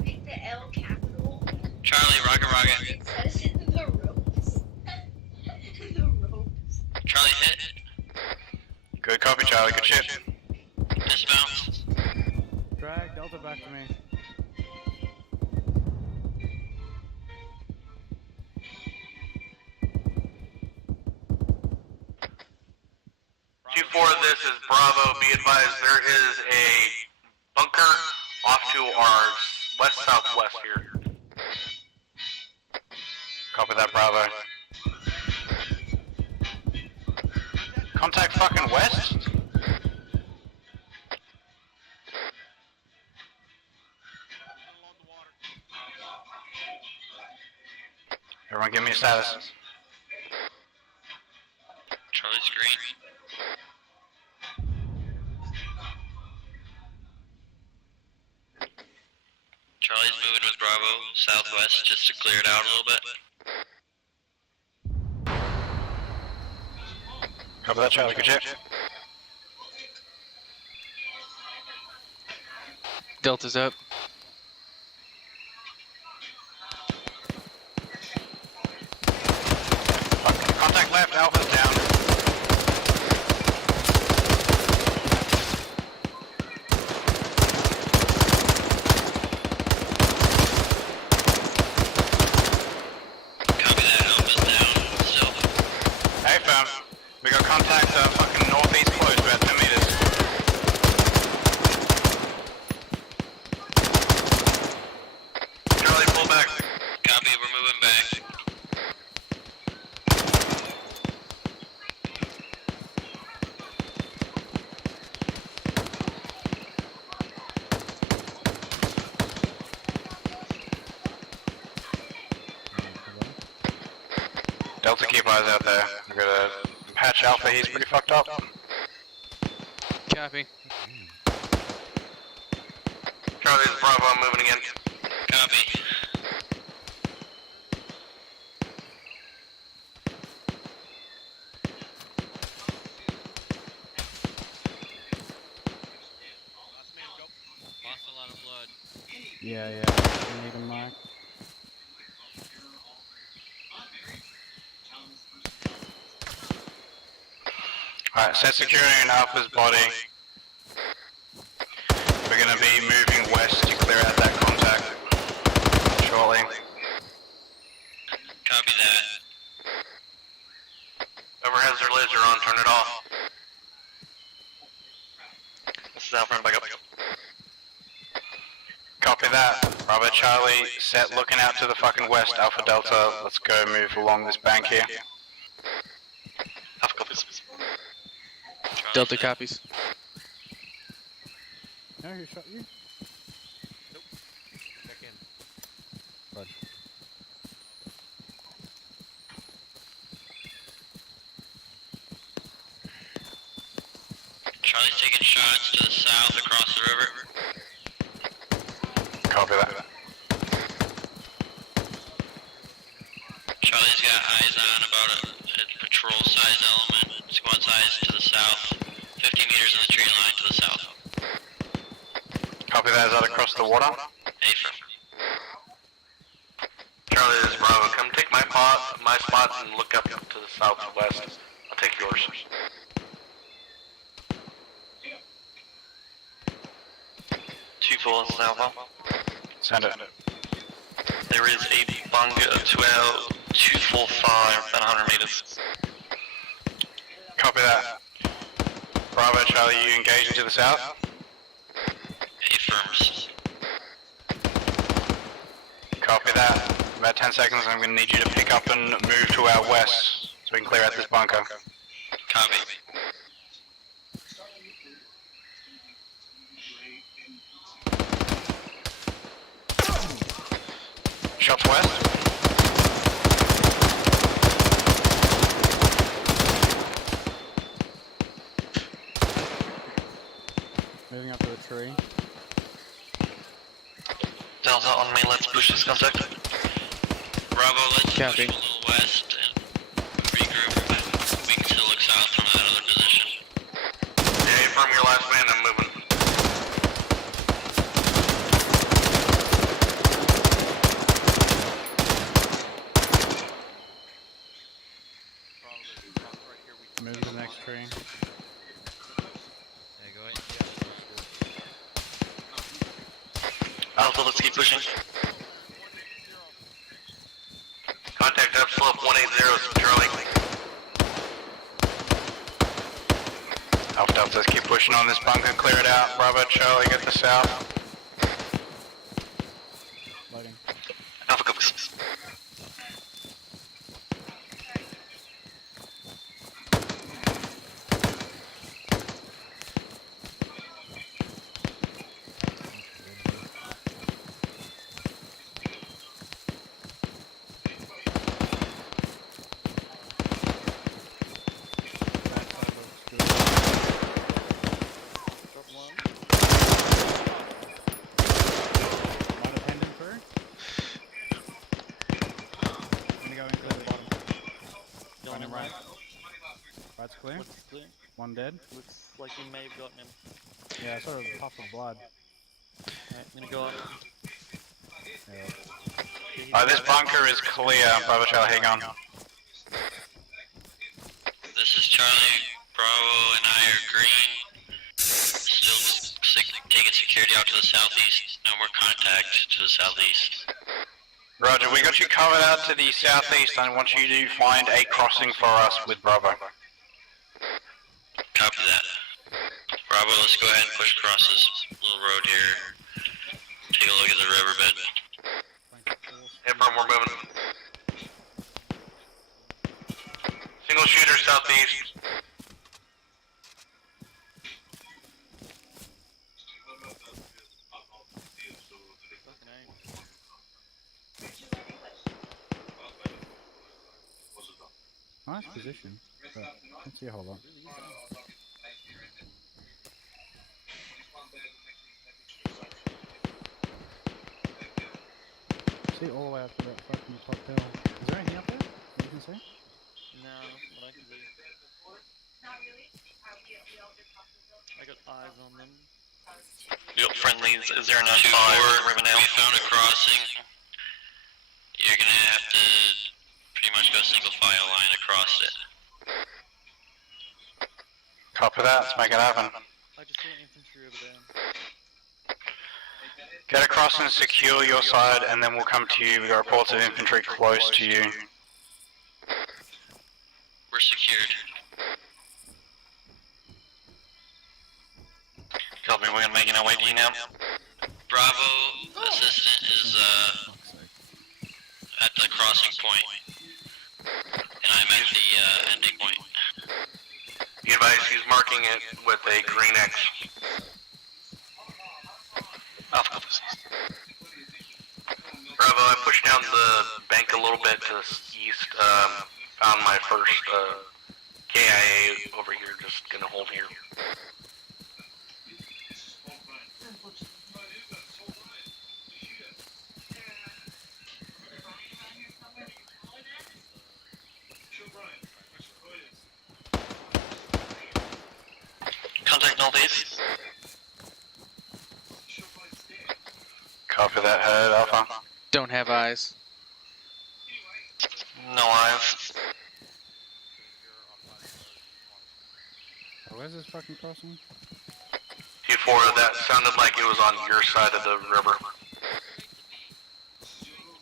make the L capital. Charlie, rocket. It says in the ropes. The ropes. Charlie hit. Good copy, Charlie. Good shit. Dismount. Drag Delta back to me. Q4, this is Bravo. Be advised, there is a bunker off to our west-southwest here. Copy that, Bravo. Contact fucking west? Everyone give me a status. Charlie's green. Charlie's moving with Bravo, southwest, just to clear it out a little bit. Copy that, Charlie. Good shit. Delta's up. Contact left, Alpha's down. Copy that, Alpha's down, south. Hey, fam. We got contact fucking northeast close, about 10 meters. Delta, keep eyes out there. We've got a patch Alpha, he's pretty fucked up. Copy. Charlie, this is Bravo, I'm moving again. Copy. Lost a lot of blood. Yeah, I need him, Mike. Alright, set security in Alpha's body. We're gonna be moving west to clear out that contact shortly. Copy that. Whoever has their laser on, turn it off. This is Alpha, back up. Copy that. Bravo Charlie, set looking out to the fucking west, Alpha Delta. Let's go move along this bank here. Alpha copies. Delta copies. No, who shot you? Check in. Roger. Charlie's taking shots to the south across the river. Copy that. Charlie's got eyes on about a patrol size element, squad size to the south, 50 meters in the tree line to the south. Copy that, is that across the water? Affirm. Charlie, this is Bravo. Come take my spots and look up to the southwest. I'll take yours. Two full Alpha. Send it. There is a bunker to our 245, about 100 meters. Copy that. Bravo, Charlie, you engaging to the south? Affirms. Copy that. About 10 seconds, I'm going to need you to pick up and move to our west so we can clear out this bunker. Copy. Shots west. Moving up to the tree. Delta on me, let's push this contact. Bravo, let's Copy. push a little west and regroup. We can still look south from that other position. Yeah, from your last man, I'm moving. Move to the next tree. Yeah, go ahead. Alpha, let's keep pushing. Contact upslope 180, Charlie. Alpha Deltas, keep pushing on this bunker, clear it out. Bravo, Charlie, get the south. Loading. Alpha copies. Right's clear. Looks clear. One dead. Looks like you may have gotten him. Yeah, sort of puff of blood. Alright, I'm gonna go up. Yeah. This bunker is clear. Bravo, Charlie, hang on. This is Charlie. Bravo and I are green. Still taking security out to the southeast. No more contact to the southeast. Roger, we got you covered out to the southeast. I want you to find a crossing for us with Bravo. Copy that. Bravo, let's go ahead and push across this little road here. Take a look at the riverbed. Affirm, we're moving. Single shooter southeast. Fucking A. nice position. But let's see a whole lot. See all the way up to that fucking top hill. Is there anything up there that you can see? No, what I can do. I got eyes on them. You got friendlies. Is there enough fire river now? We found a crossing. You're gonna have to pretty much go single file line across it. Copy that, let's make it happen. I just saw infantry over there. Get across and secure your side, and then we'll come to you. We got reports of infantry close to you. We're secured. Copy, we're gonna make our way to you now. Bravo, assistant is at the crossing point, and I'm at the ending point. Be advised, he's marking it with a green X. Bravo, I pushed down the bank a little bit to the east, found my first KIA over here, just gonna hold here. Contact northeast. Copy that, head Alpha. Don't have eyes. No eyes. Oh, where's this fucking crossing? T4, that sounded like it was on your side of the river.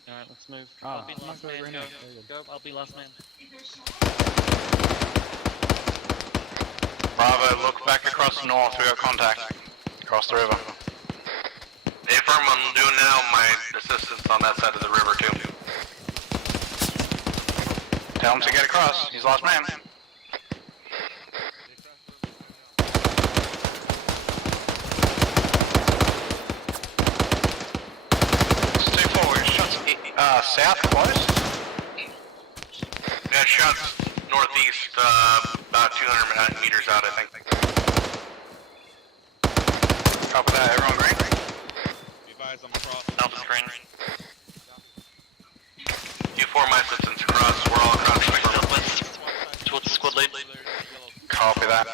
Alright, let's move. Ah, I'll be last man, go. Go, I'll be last man. Bravo, look back across north, we got contact. Across the river. Affirm, I'm doing now my assistance on that side of the river too. Tell him to get across, he's last man. Stay forward, shots south, close? Yeah, shots northeast, about 200 meters out, I think. Copy that, everyone green? I'm across. Alpha green. U4, my assistants across, we're all across the river. Southwest. Towards the squad lead. Copy that.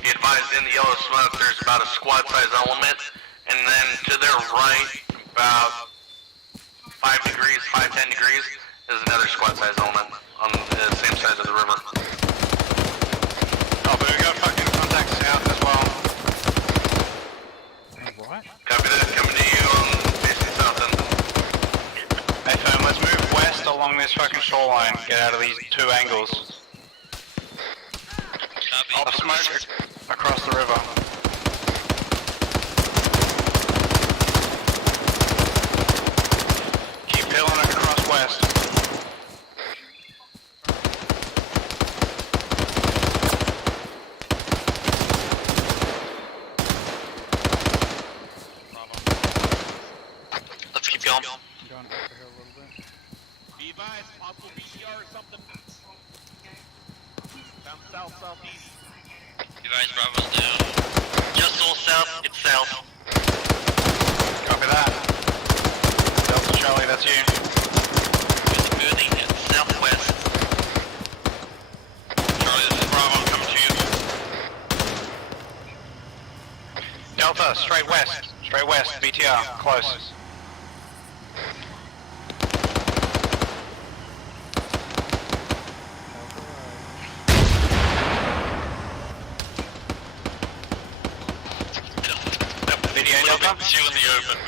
Be advised, in the yellow smoke, there's about a squad-size element, and then to their right, about 5 degrees, 5-10 degrees, is another squad-size element on the same side of the river. Oh, but we got fucking contact south as well. What? Copy that, coming to you on facing south end. Hey fam, let's move west along this fucking shoreline, get out of these two angles. I'll smoke across the river. Keep peeling it across west. Let's keep going. I'm going up the hill a little bit. Be advised, possible BTR or something. Down south, southeast. You guys, Bravo's down. Just all south, it's south. Copy that. Delta Charlie, that's you. Moving southwest. Charlie, this is Bravo, I'm coming to you. Delta, straight west, BTR, close. VDA Delta? Two in the open.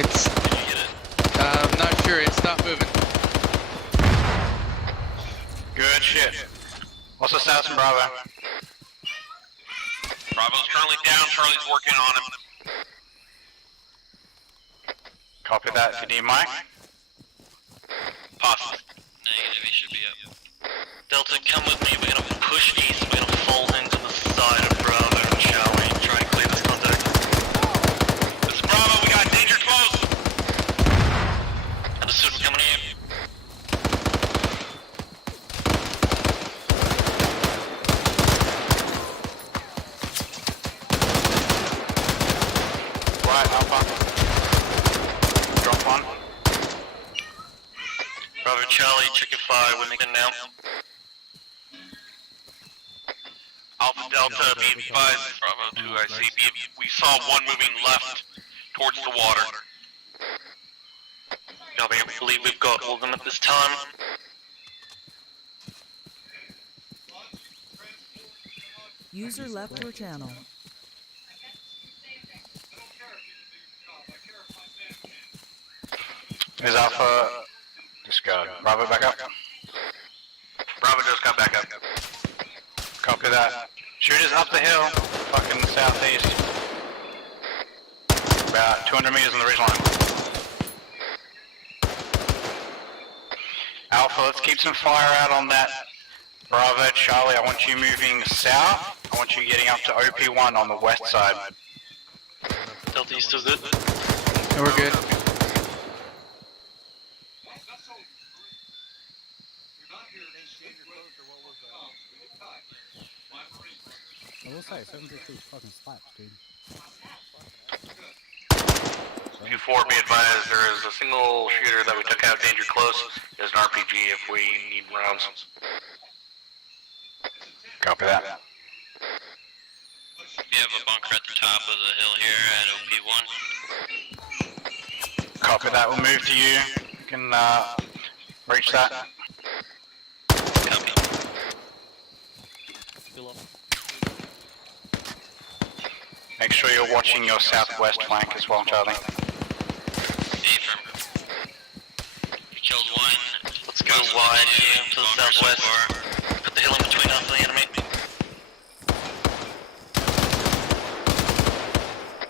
It's. I'm not sure. It's not moving. Good shit. What's the status from Bravo? Bravo's currently down. Charlie's working on him. Copy that, if you need Mike. Pass. Negative, he should be up. Delta, come with me. We're gonna push east. We're gonna fold into the side of Bravo and Charlie. Try and clear this contact. This is Bravo. We got danger close. Understood. We're coming in. Charlie, chicken 5, we're making now. Alpha Delta, be advised. Bravo 2, I see. We saw one moving left towards the water. Copy, I believe we've got all of them at this time. User left your channel. Is Alpha just go? Bravo back up. Bravo just got back up. Copy that. Shooters up the hill, fucking southeast. About 200 meters on the ridgeline. Alpha, let's keep some fire out on that. Bravo, Charlie, I want you moving south. I want you getting up to OP1 on the west side. Delta, you still good? Yeah, we're good. I will say, 750 fucking slaps, dude. 2-4, be advised, there is a single shooter that we took out danger close. There's an RPG if we need rounds. Copy that. We have a bunker at the top of the hill here at OP1. Copy that, we'll move to you. You can reach that. Copy. Make sure you're watching your southwest flank as well, Charlie. Affirm. You killed one. Let's go wide here to the southwest. Put the hill in between us and the enemy.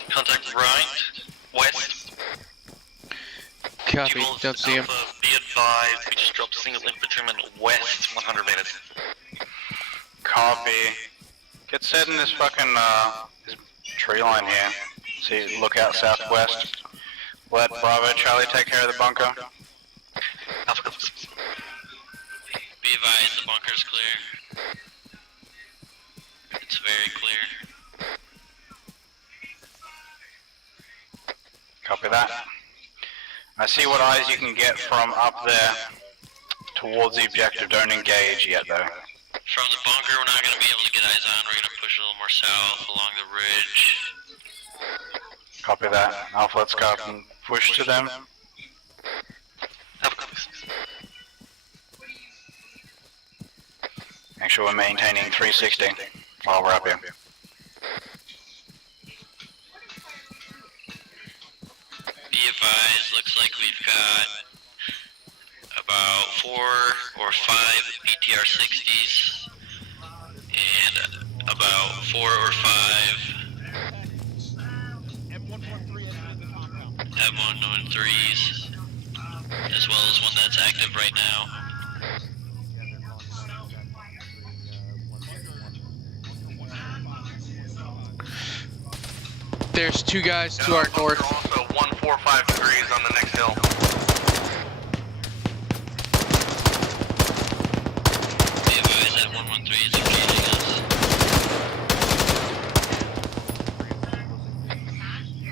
Contact right, west. Copy, don't see him. Alpha, be advised, we just dropped a single infantryman west 100 meters. Copy. Get set in this fucking this tree line here. See, look out southwest. Let Bravo Charlie take care of the bunker. Alpha, be advised, the bunker's clear. It's very clear. Copy that. I see what eyes you can get from up there towards the objective. Don't engage yet though. From the bunker, we're not going to be able to get eyes on. We're going to push a little more south along the ridge. Copy that. Alpha, let's go up and push to them. Alpha, Make sure we're maintaining 360 while we're up here. be advised, looks like we've got about 4 or 5 BTR 60s and about 4 or 5 M113s, as well as one that's active right now. There's 2 guys to our north. Also 145 degrees on the next hill. Be advised that 113 is engaging us.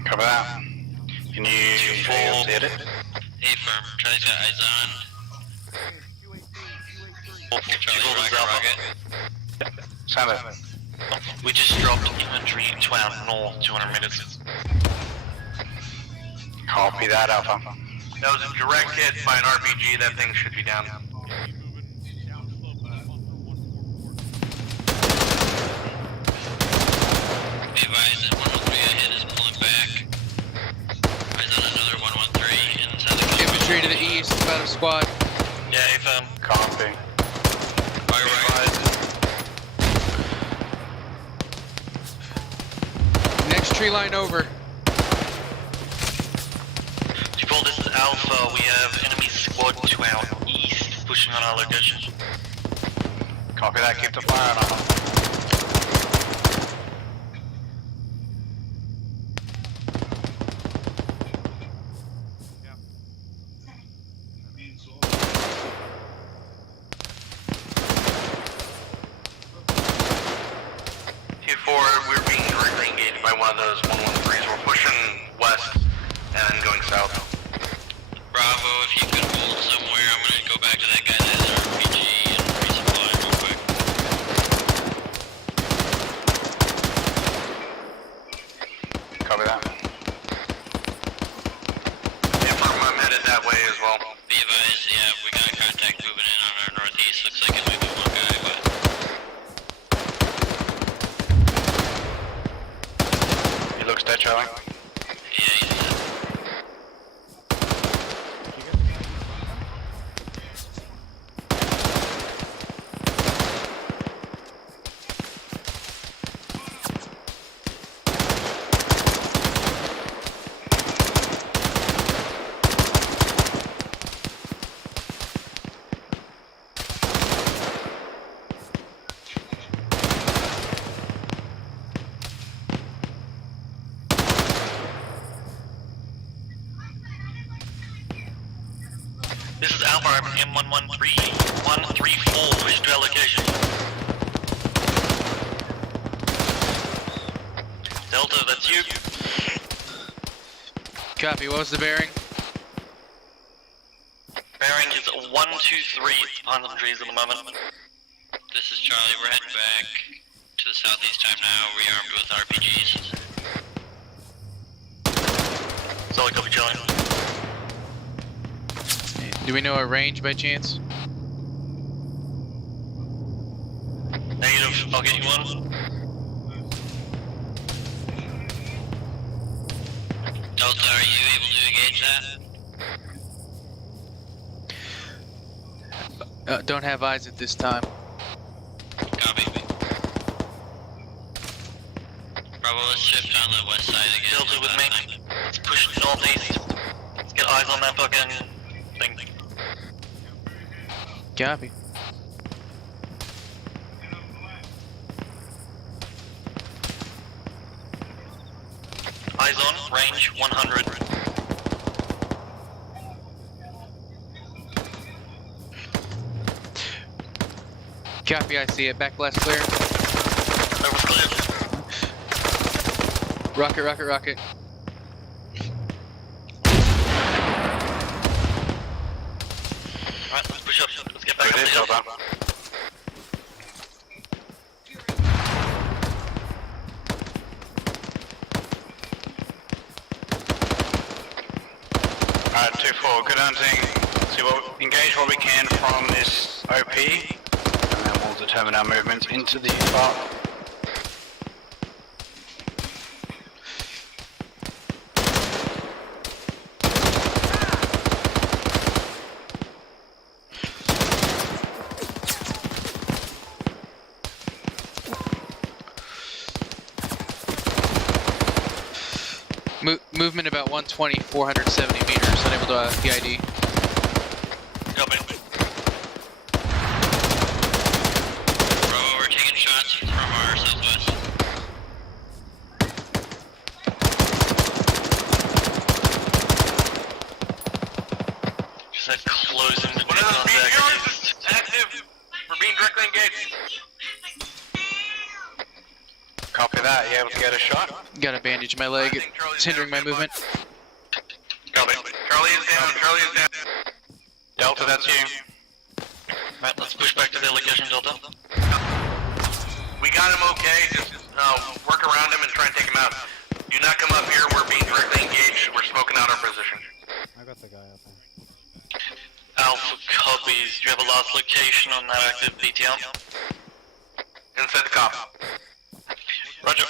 Cover that. Can you hit it? A-firm, Charlie's got eyes on. Charlie, rocket. Sound it. We just dropped infantry to our north 200 meters. Copy that, Alpha. That was a direct hit by an RPG. That thing should be down. Be advised that 113 I hit is pulling back. Eyes on another 113 inside the Infantry to the east, about a squad. Yeah, A-firm. Copy. Fire right. Next tree line over. Control, this is Alpha. We have enemy squad to our east, pushing on our location. Copy that, keep the fire on Alpha. We're being directly engaged by one of those 113s. We're pushing west and then going south. Bravo, if you could hold somewhere, I'm gonna go back to the Copy that. I'm headed that way as well. Be advised, yeah, we got contact moving in on our northeast. Looks like it might be one guy, but... He looks dead, Charlie. Yeah, he's dead. This is Alpha M113134, push to allocation. Delta, that's you. Copy, what was the bearing? Bearing is 123 behind the trees at the moment. This is Charlie, we're heading back to the southeast time now, rearmed with RPGs. Solid copy, Charlie. Do we know a range by chance? Negative, I'll get you one. Delta, are you able to engage that? Don't have eyes at this time. Copy. Bravo, let's shift on the west side again. Delta with me. Let's push northeast. Let's get eyes on that fucking thing. Copy. Eyes on, range 100. Copy, I see it. Back blast clear. Over clear. Rocket, rocket, rocket. Alright, let's push up. Let's get back up the hill. Alright, 2-4, good hunting. Engage what we can from this OP, and then we'll determine our movements into the park. Movement about 120, 470 meters. Unable to PID. Copy. Bravo, we're taking shots from our southwest. Just said closing the contact. Active. We're being directly engaged. Copy that. You able to get a shot? Got a bandage in my leg. It's hindering my movement. Copy. Charlie is down. Charlie is down. Delta, that's you. Right, let's push back to the location, Delta. We got him okay. Just work around him and try and take him out. Do not come up here. We're being directly engaged. We're smoking out our position. I got the guy up there. Alpha copies. Do you have a last location on that active BTL? Inside the cop. Roger.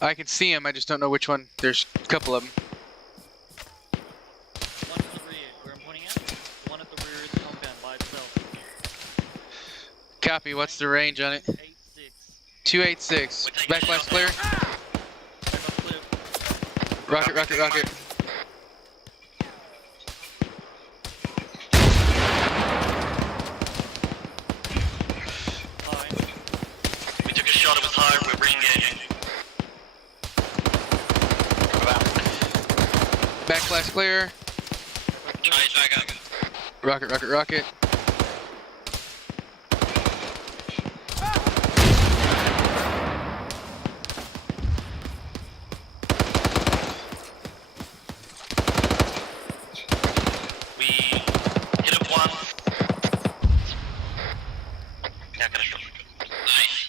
I can see him, I just don't know which one. There's a couple of them. One to the rear, where I'm pointing at. The one at the rear is the compound by itself. Copy, what's the range on it? 8-6. 286. Back blast clear. Back up clear. Rocket, rocket, rocket. High. We took a shot, it was high, we're re-engaging. Back blast clear. Charlie's back up. Rocket, rocket, rocket. We hit it once. Yeah, got a shot. Nice.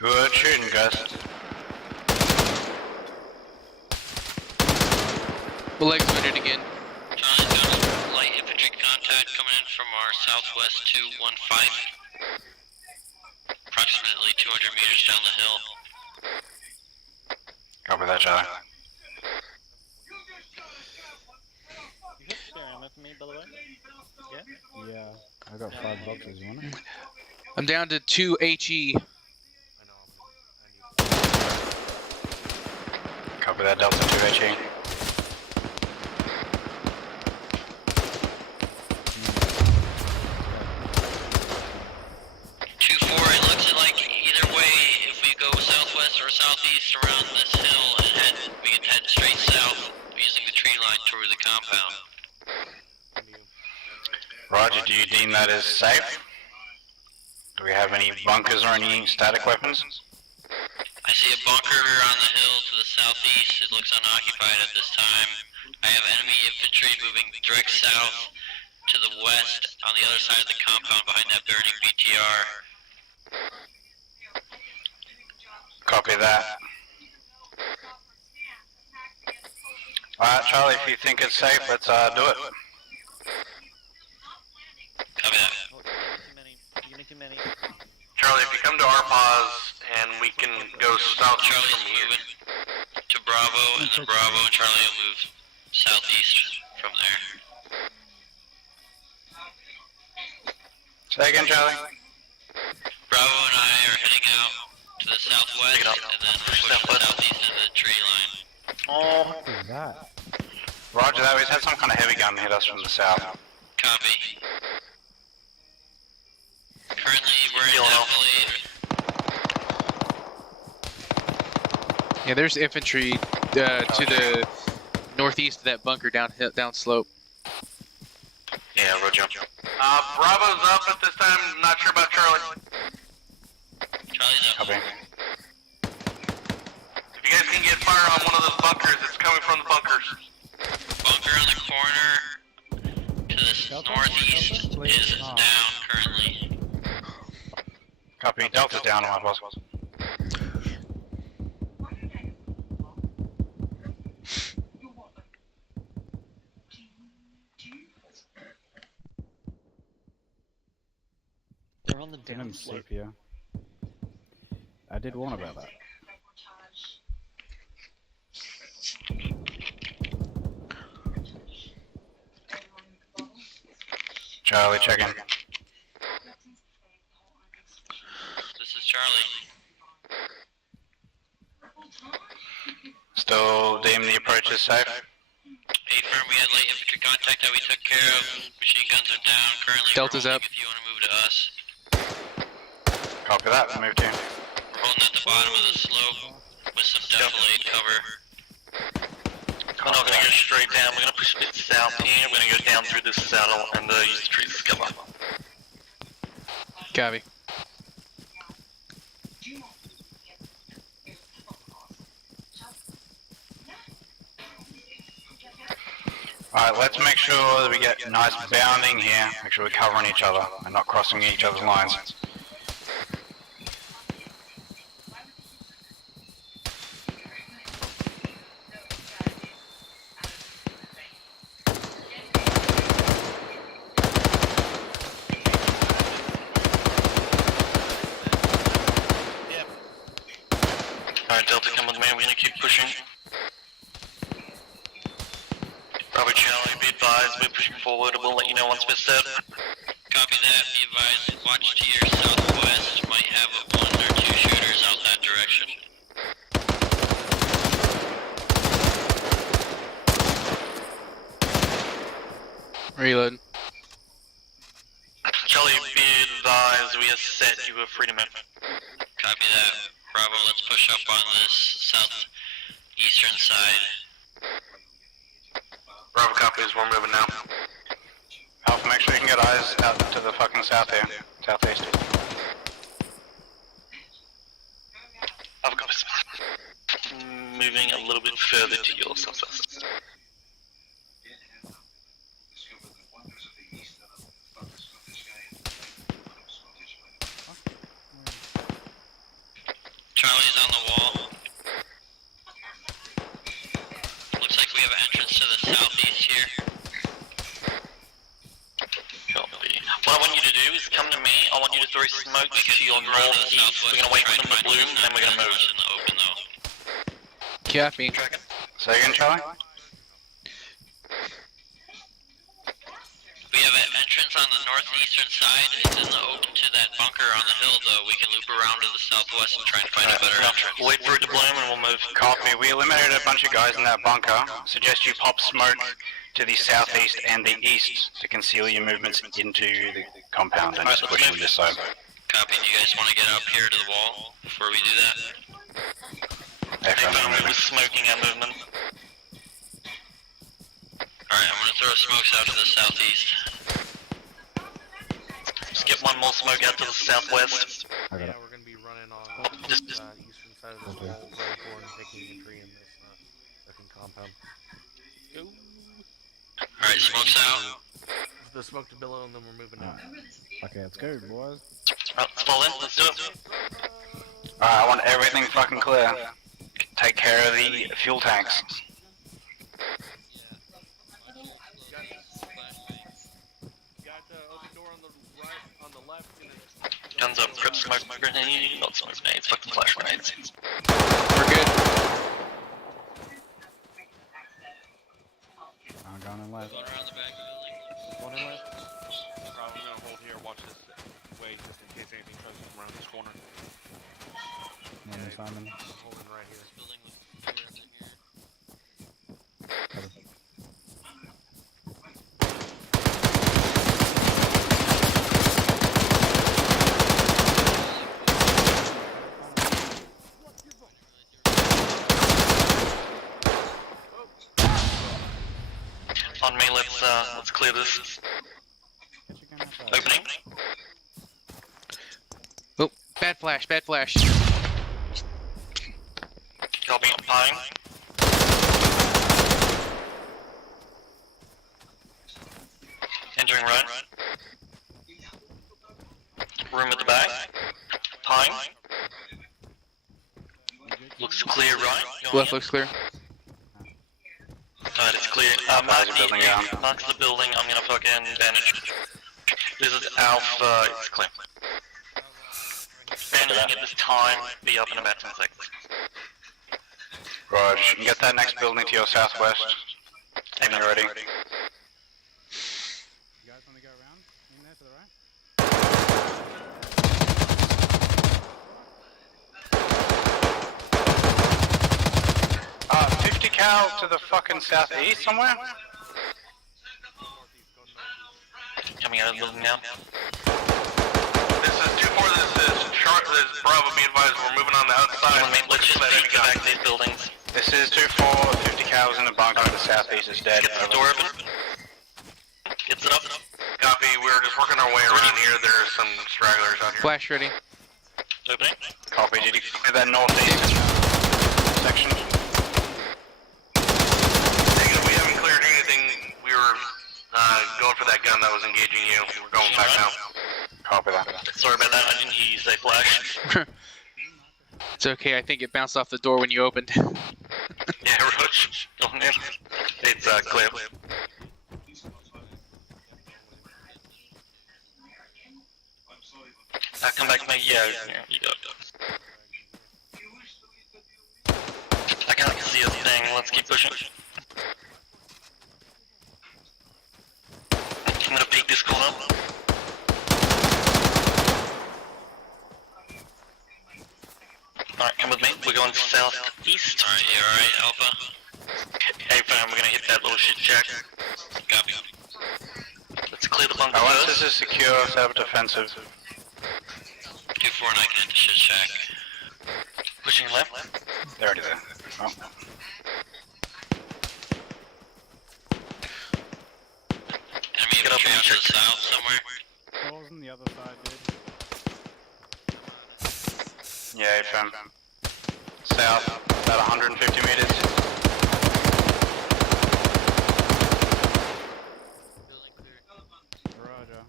Good shooting, guys. We'll exit it again. Charlie's got some light infantry contact coming in from our southwest 215. Approximately 200 meters down the hill. Copy that, Charlie. You got spare ammo for me, by the way? Yeah? Yeah, I got 5 boxes, you want it? I'm down to 2 HE. Copy that, Delta 2 HE. It looks like either way, if we go southwest or southeast around this hill and we can head straight south using the tree line toward the compound. Roger, do you deem that as safe? Do we have any bunkers or any static weapons? I see a bunker on the hill to the southeast. It looks unoccupied at this time. I have enemy infantry moving direct south to the west on the other side of the compound behind that burning BTR. Copy that. Alright, Charlie, if you think it's safe, let's do it. Copy that. Oh, you're getting too many. Charlie, if you come to our pause and we can go south Charlie's from here. moving to Bravo, and then Bravo and Charlie will move southeast from there. Say again, Charlie. Bravo and I are heading out to the southwest, and then we're pushing southeast into the tree line. Oh, What is that? Roger that. We've had some kind of heavy gun hit us from the south. Copy. Currently, we're in Adelaide. Yeah, there's infantry to the northeast of that bunker down slope. Yeah, Roger. Bravo's up at this time. Not sure about Charlie. Charlie's up. Copy. If you guys can get fire on one of those bunkers, it's coming from the bunkers. Bunker on the corner to the northeast is down currently. Copy. Delta's down on my boss. They're on the Let him down sleep slope. here. I did warn about that. Charlie, check in. This is Charlie. Still deem the approach is safe? 8 firm, we had light infantry contact that we took care of. Machine guns are down currently. Delta's we're up. holding if you want to move to us. Copy that. Move to. We're holding at the bottom of the slope with some defilade cover. We're not gonna go straight down. We're gonna push a bit south here. We're gonna go down through this saddle and use the trees as cover. Copy. Alright, let's make sure that we get nice bounding here. Make sure we're covering each other and not crossing each other's lines. Alright, Delta, come with me. We're gonna keep pushing. Bravo Charlie, be advised, we're pushing forward. We'll let you know once we're set. Copy that. Be advised. Watch to your southwest. Might have 1 or 2 shooters out that direction. Reload. Charlie, be advised, we are set. You are free to move. Copy that. Bravo, let's push up on this southeastern side. Bravo copies, we're moving now. Alpha, make sure you can get eyes out to the fucking south here. Southeast. Bravo copies. Moving a little bit further to your southwest. Charlie's on the wall. Looks like we have an entrance to the southeast here. Copy. What I want you to do is come to me. I want you to throw smoke to your northeast. We're gonna wait for them to bloom, and then we're gonna move. In the open though. Copy. Say again, Charlie? We have an entrance on the northeastern side. It's in the open to that bunker on the hill though. We can loop around to the southwest and try and find a better entrance. We'll wait for it to bloom and we'll move. Copy. We eliminated a bunch of guys in that bunker. Suggest you pop smoke to the southeast and the east to conceal your movements into the compound and just push them this side. Copy. Do you guys want to get up here to the wall before we do that? We're smoking our movement. Alright, I'm gonna throw smokes out to the southeast. Just get one more smoke out to the southwest. Yeah, we're gonna be running on the eastern side of this wall, right forward and taking entry in this second compound. Alright, smokes out. The smoke to billow and then we're moving out. Okay, let's go, boys. Let's fall in, let's do it. Alright, I want everything fucking clear. Take care of the fuel tanks. Got the open door on the right, on the left. Guns up, grip smoke grenade, not smoke grenades, fucking flash grenades. We're good. I'm going in left. Going around the back of the building. Going in left. Probably gonna hold here, watch this way just in case anything tries to come around this corner. Morning, Simon. Holding right here. This building looks clear up in here. On me, let's clear this. Get your gun outside. Opening. Oh, bad flash, bad flash. Copy, applying. Entering right. Room at the back. Pine. Looks clear, right? Left looks clear. Alright, it's clear. Mark the building, I'm gonna fucking bandage. This is Alpha, it's clear. Bandaging at this time, be up in about 10 seconds. Raj, you can get that next building to your southwest. When you're ready. You guys want to go around? In there to the right? 50 cal to the fucking southeast somewhere? Coming out of the building now. This is 2-4, this is Bravo, be advised, we're moving on the outside. Let's just peek back these buildings. This is 2-4, 50 cals in the bunker to the southeast is dead. Get the door open. Gets it up. Copy, we're just working our way around here, there are some stragglers out here. Flash ready. Opening. Copy, did you clear that northeast section? Negative, we haven't cleared anything, we were going for that gun that was engaging you, we're going back now. Copy that. Sorry about that, I didn't hear you say flash. It's okay, I think it bounced off the door when you opened. Yeah, Roach. Going in. It's clear. Come back to me, yeah, you go. I can't see a thing, let's keep pushing. I'm gonna peek this corner. Alright, come with me, we're going southeast. Alright, you alright, Alpha? Hey fam, we're gonna hit that little shit shack. Copy. Let's clear the bunker Once first. this is secure, set up defensive. 2-4 and I can hit the shit shack. Pushing left. They're already there. Oh. Enemy Get up infantry and out to check. the south somewhere. Doors on the other side, dude. Yeah, fam. South, about 150 meters. Building clear. Roger.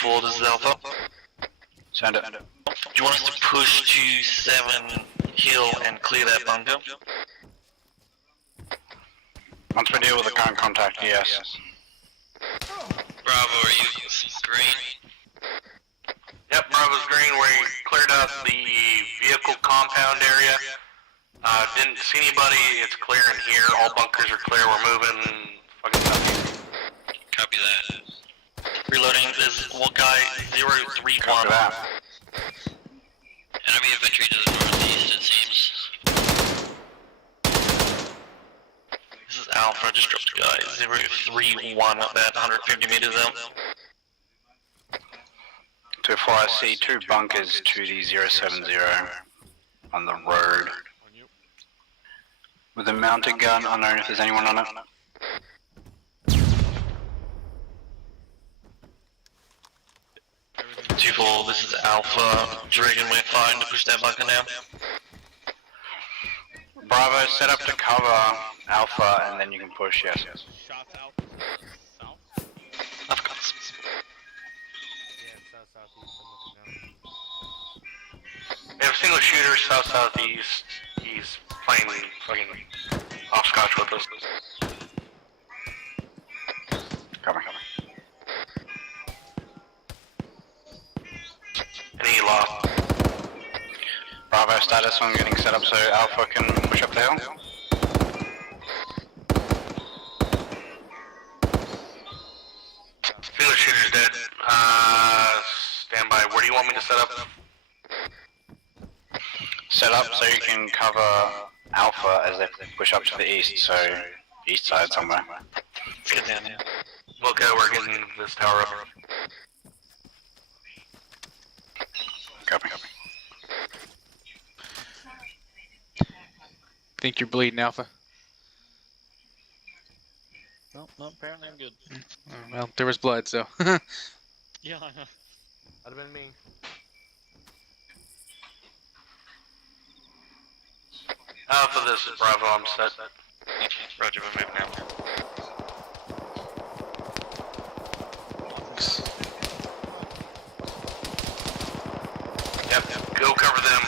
2-4, this is Alpha. Send it. Do you want us to push to 7 hill and clear that bunker? Once we deal with the current contact, yes. Bravo, are you green? Yep, Bravo's green. We cleared out the vehicle compound area. Didn't see anybody. It's clear in here. All bunkers are clear. We're moving. Fucking southeast. Copy that. Reloading, there's one guy, 031. Copy that. Enemy infantry to the northeast, it seems. This is Alpha, just dropped a guy, 031 at that, 150 meters out. 2-4, I see 2 bunkers to the 070 on the road. With a mounted gun, unknown if there's anyone on it. Two-4, this is Alpha. Do you reckon we're fine to push that bunker now? Bravo, set up to cover Alpha, and then you can push, yes. Shots out south. I've got some. We have a single shooter south-southeast. He's playing fucking hopscotch with us. Coming. Any loss? Bravo status on getting set up so Alpha can push up the hill. Single shooter's dead. Stand by. Where do you want me to set up? Set up so you can cover Alpha as they push up to the east, so east side somewhere. Let's get down here. Okay, we're getting this tower up. Copy. Think you're bleeding, Alpha? No, apparently I'm good. Well, there was blood, so. Yeah, I know. That'd have been me. Alpha, this is Bravo. I'm set. Roger, we're moving out. Yep, go cover them.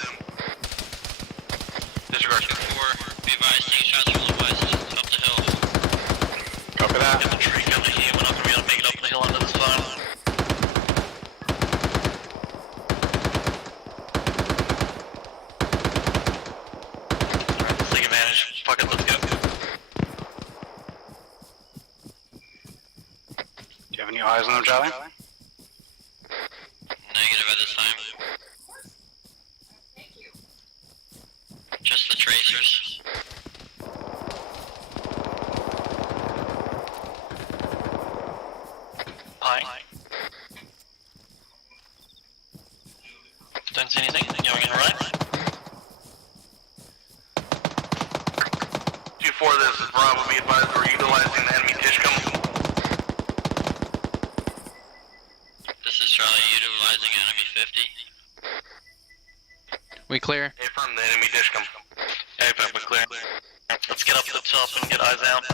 Disregard. 2-4, be advised, taking shots from the west, up the hill. Copy that. Infantry coming here, we're not going to be able to make it up the hill under this fire. Alright, let's take advantage. Fuck it, let's go. Do you have any eyes on them, Charlie? Negative at this time. Just the tracers. Hi. Don't see anything. Going in right. 2-4, this is Bravo. Be advised we're utilizing the enemy Dishcom. This is Charlie utilizing enemy 50. We clear? Affirm the enemy Dishcom. Hey, we're clear. Let's get up to the top and get eyes out.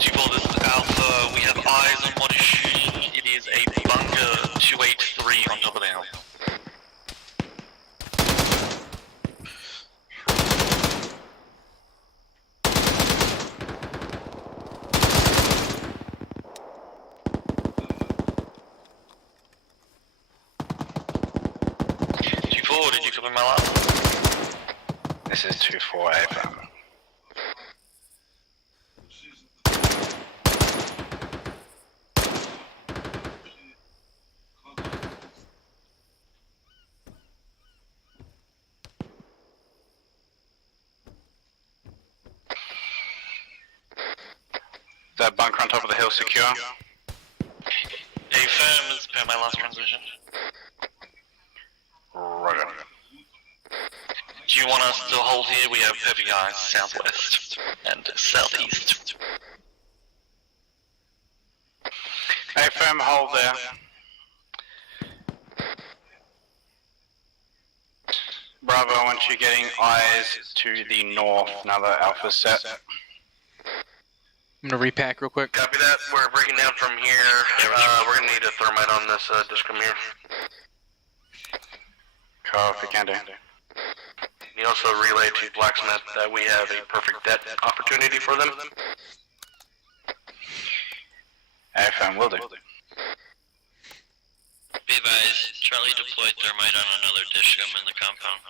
2-4, this is Alpha. We have eyes on what is shooting. It is a bunker 283 on top of the hill. Did you copy my last? This is 2-4 AFM. That bunker on top of the hill secure? A firm is per my last transition. Roger. Do you want us to hold here? We have heavy eyes southwest and southeast. Hey, firm, hold there. Bravo, I want you getting eyes to the north now that Alpha's set. I'm gonna repack real quick. Copy that. We're breaking down from here. We're gonna need a thermite on this discom here. Copy, can do. You also relay to Blacksmith that we have a perfect debt opportunity for them. AFM will do. Be advised, Charlie deployed thermite on another discom in the compound.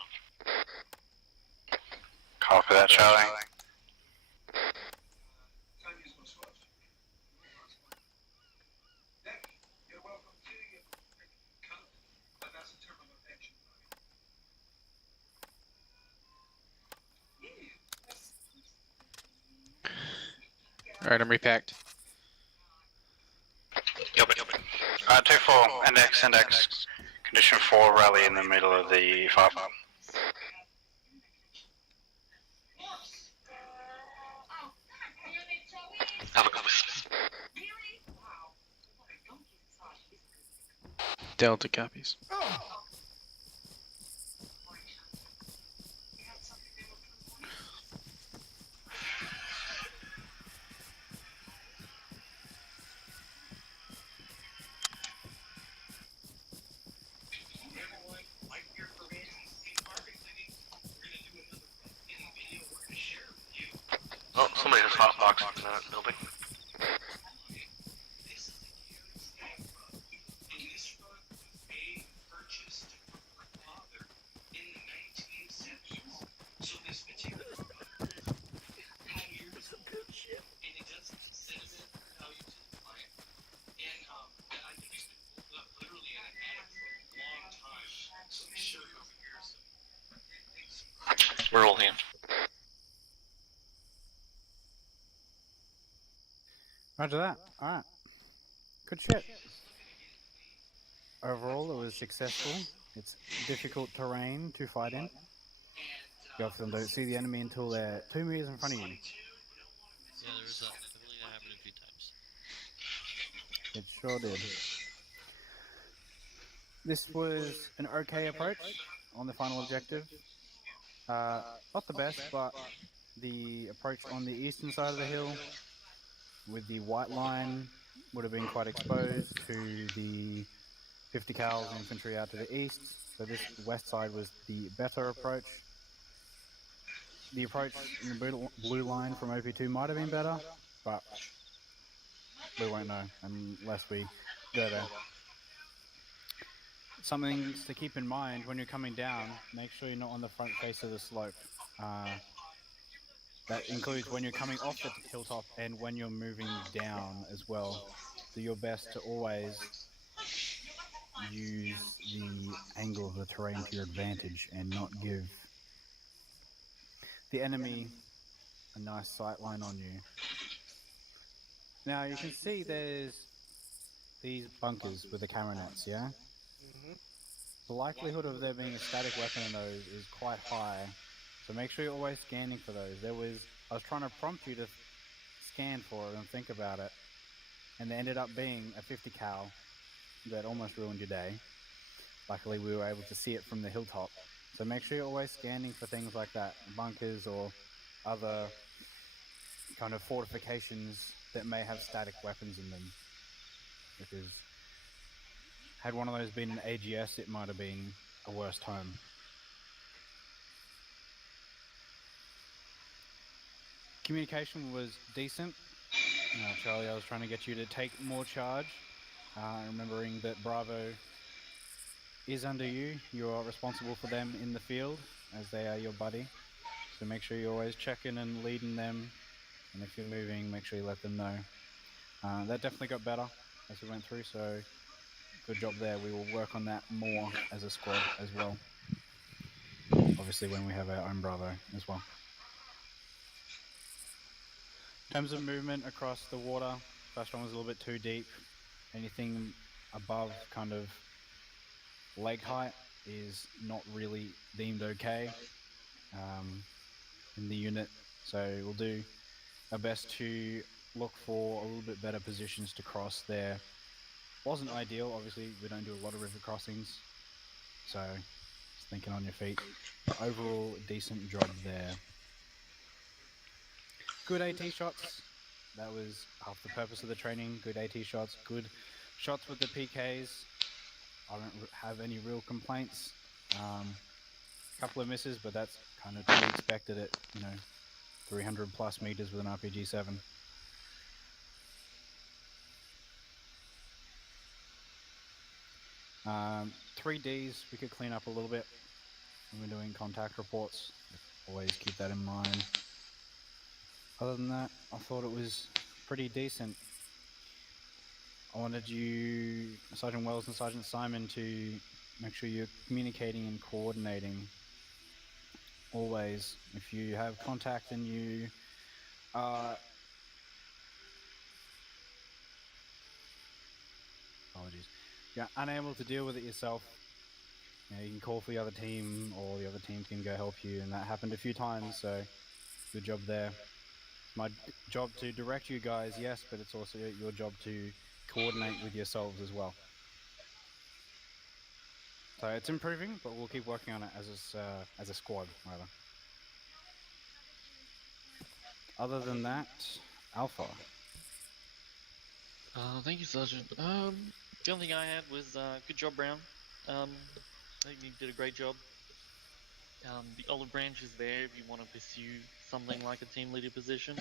Copy that, Charlie. You're welcome to you. But that's a term of affection. Alright, I'm repacked. Copy. 2-4, index. Condition 4, rally in the middle of the 5. Delta copies. Oh, somebody has hotbox in that building. We're all here. Roger that. Alright. Good shit. Overall, it was successful. It's difficult terrain to fight in. You often don't see the enemy until they're 2 meters in front of you. Yeah, there was that. Definitely that happened a few times. It sure did. This was an okay approach on the final objective. Not the best, but the approach on the eastern side of the hill with the white line would have been quite exposed to the 50 cals infantry out to the east. So this west side was the better approach. The approach in the blue line from OP2 might have been better, but we won't know unless we go there. Some things to keep in mind when you're coming down, make sure you're not on the front face of the slope. That includes when you're coming off the hilltop and when you're moving down as well. Do your best to always use the angle of the terrain to your advantage and not give the enemy a nice sight line on you. Now you can see there's these bunkers with the camera nets, yeah? The likelihood of there being a static weapon in those is quite high, so make sure you're always scanning for those. I was trying to prompt you to scan for it and think about it, and there ended up being a 50 cal that almost ruined your day. Luckily we were able to see it from the hilltop, so make sure you're always scanning for things like that, bunkers or other kind of fortifications that may have static weapons in them, because had one of those been an AGS, it might have been a worse time. Communication was decent. Charlie, I was trying to get you to take more charge, remembering that Bravo is under you. You are responsible for them in the field, as they are your buddy. So make sure you're always checking and leading them, and if you're moving, make sure you let them know. That definitely got better as we went through, so good job there. We will work on that more as a squad as well. Obviously when we have our own Bravo as well. In terms of movement across the water, first one was a little bit too deep. Anything above kind of leg height is not really deemed okay in the unit. So we'll do our best to look for a little bit better positions to cross there. Wasn't ideal, obviously we don't do a lot of river crossings, so just thinking on your feet. But overall, decent job there. Good AT shots, That was half the purpose of the training. Good AT shots, good shots with the PKs. I don't have any real complaints. Couple of misses, but that's kind of to be expected at 300 plus meters with an RPG 7. Um, 3Ds we could clean up a little bit when we're doing contact reports. Always keep that in mind. Other than that, I thought it was pretty decent. I wanted you, Sergeant Wells and Sergeant Simon, to make sure you're communicating and coordinating always. If you have contact and you are... Apologies. You're unable to deal with it yourself, you can call for the other team, or the other team can go help you, and that happened a few times, so good job there. It's my job to direct you guys, yes, but it's also your job to coordinate with yourselves as well. So it's improving, but we'll keep working on it as a squad, rather. Other than that, Alpha. Thank you, Sergeant. The only thing I had was good job, Brown. I think you did a great job. The olive branch is there if you want to pursue something like a team leader position.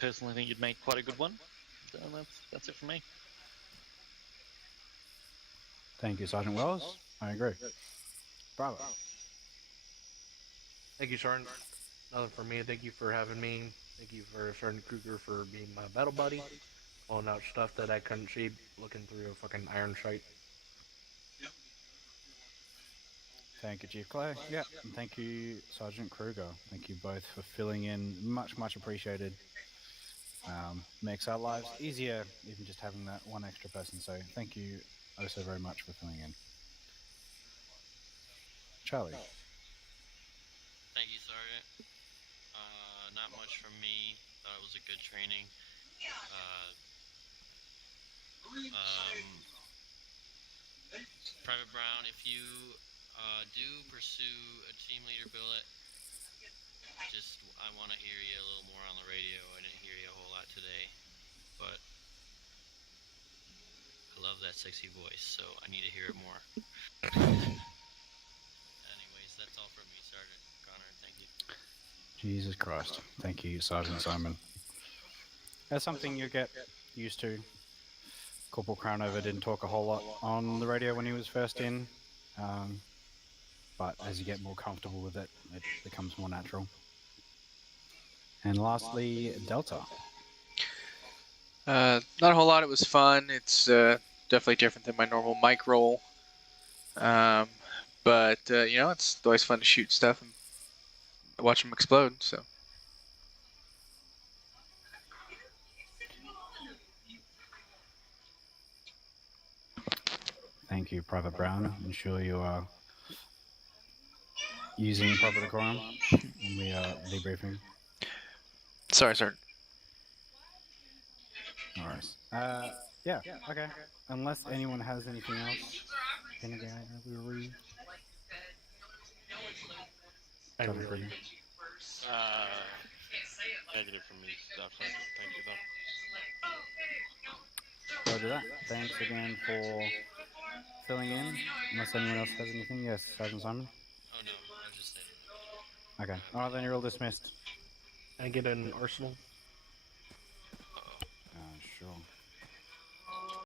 Personally, I think you'd make quite a good one. So that's it for me. Thank you, Sergeant Wells. I agree. Bravo. Thank you, Sergeant. Nothing for me. Thank you for having me. Thank you for Sergeant Kruger for being my battle buddy. Pulling out stuff that I couldn't see looking through a fucking iron sight. Thank you, Chief Clay. Yeah, and thank you, Sergeant Kruger. Thank you both for filling in. Much appreciated. Makes our lives easier, even just having that one extra person. So thank you oh so very much for filling in. Charlie. Thank you, Sergeant. Not much from me. Thought it was a good training. Private Brown, if you do pursue a team leader billet, I want to hear you a little more on the radio. I didn't hear you a whole lot today, but I love that sexy voice, so I need to hear it more. Anyways, that's all from me, Sergeant Connor. Thank you. Jesus Christ. Thank you, Sergeant Simon. That's something you get used to. Corporal Crownover didn't talk a whole lot on the radio when he was first in, but as you get more comfortable with it, it becomes more natural. And lastly, Delta. Not a whole lot. It was fun. It's definitely different than my normal mic role. But it's always fun to shoot stuff and watch them explode. So. Thank you, Private Brown. Ensure you are using proper decorum when we are debriefing. Sorry, sir. No worries. Yeah, okay. Unless anyone has anything else. Negative from me stuff. Thank you, though. Roger that. Thanks again for filling in. Unless anyone else has anything. Yes, Sergeant Simon? Oh no, I was just saying. Okay. Alright, then you're all dismissed. Can I get an arsenal?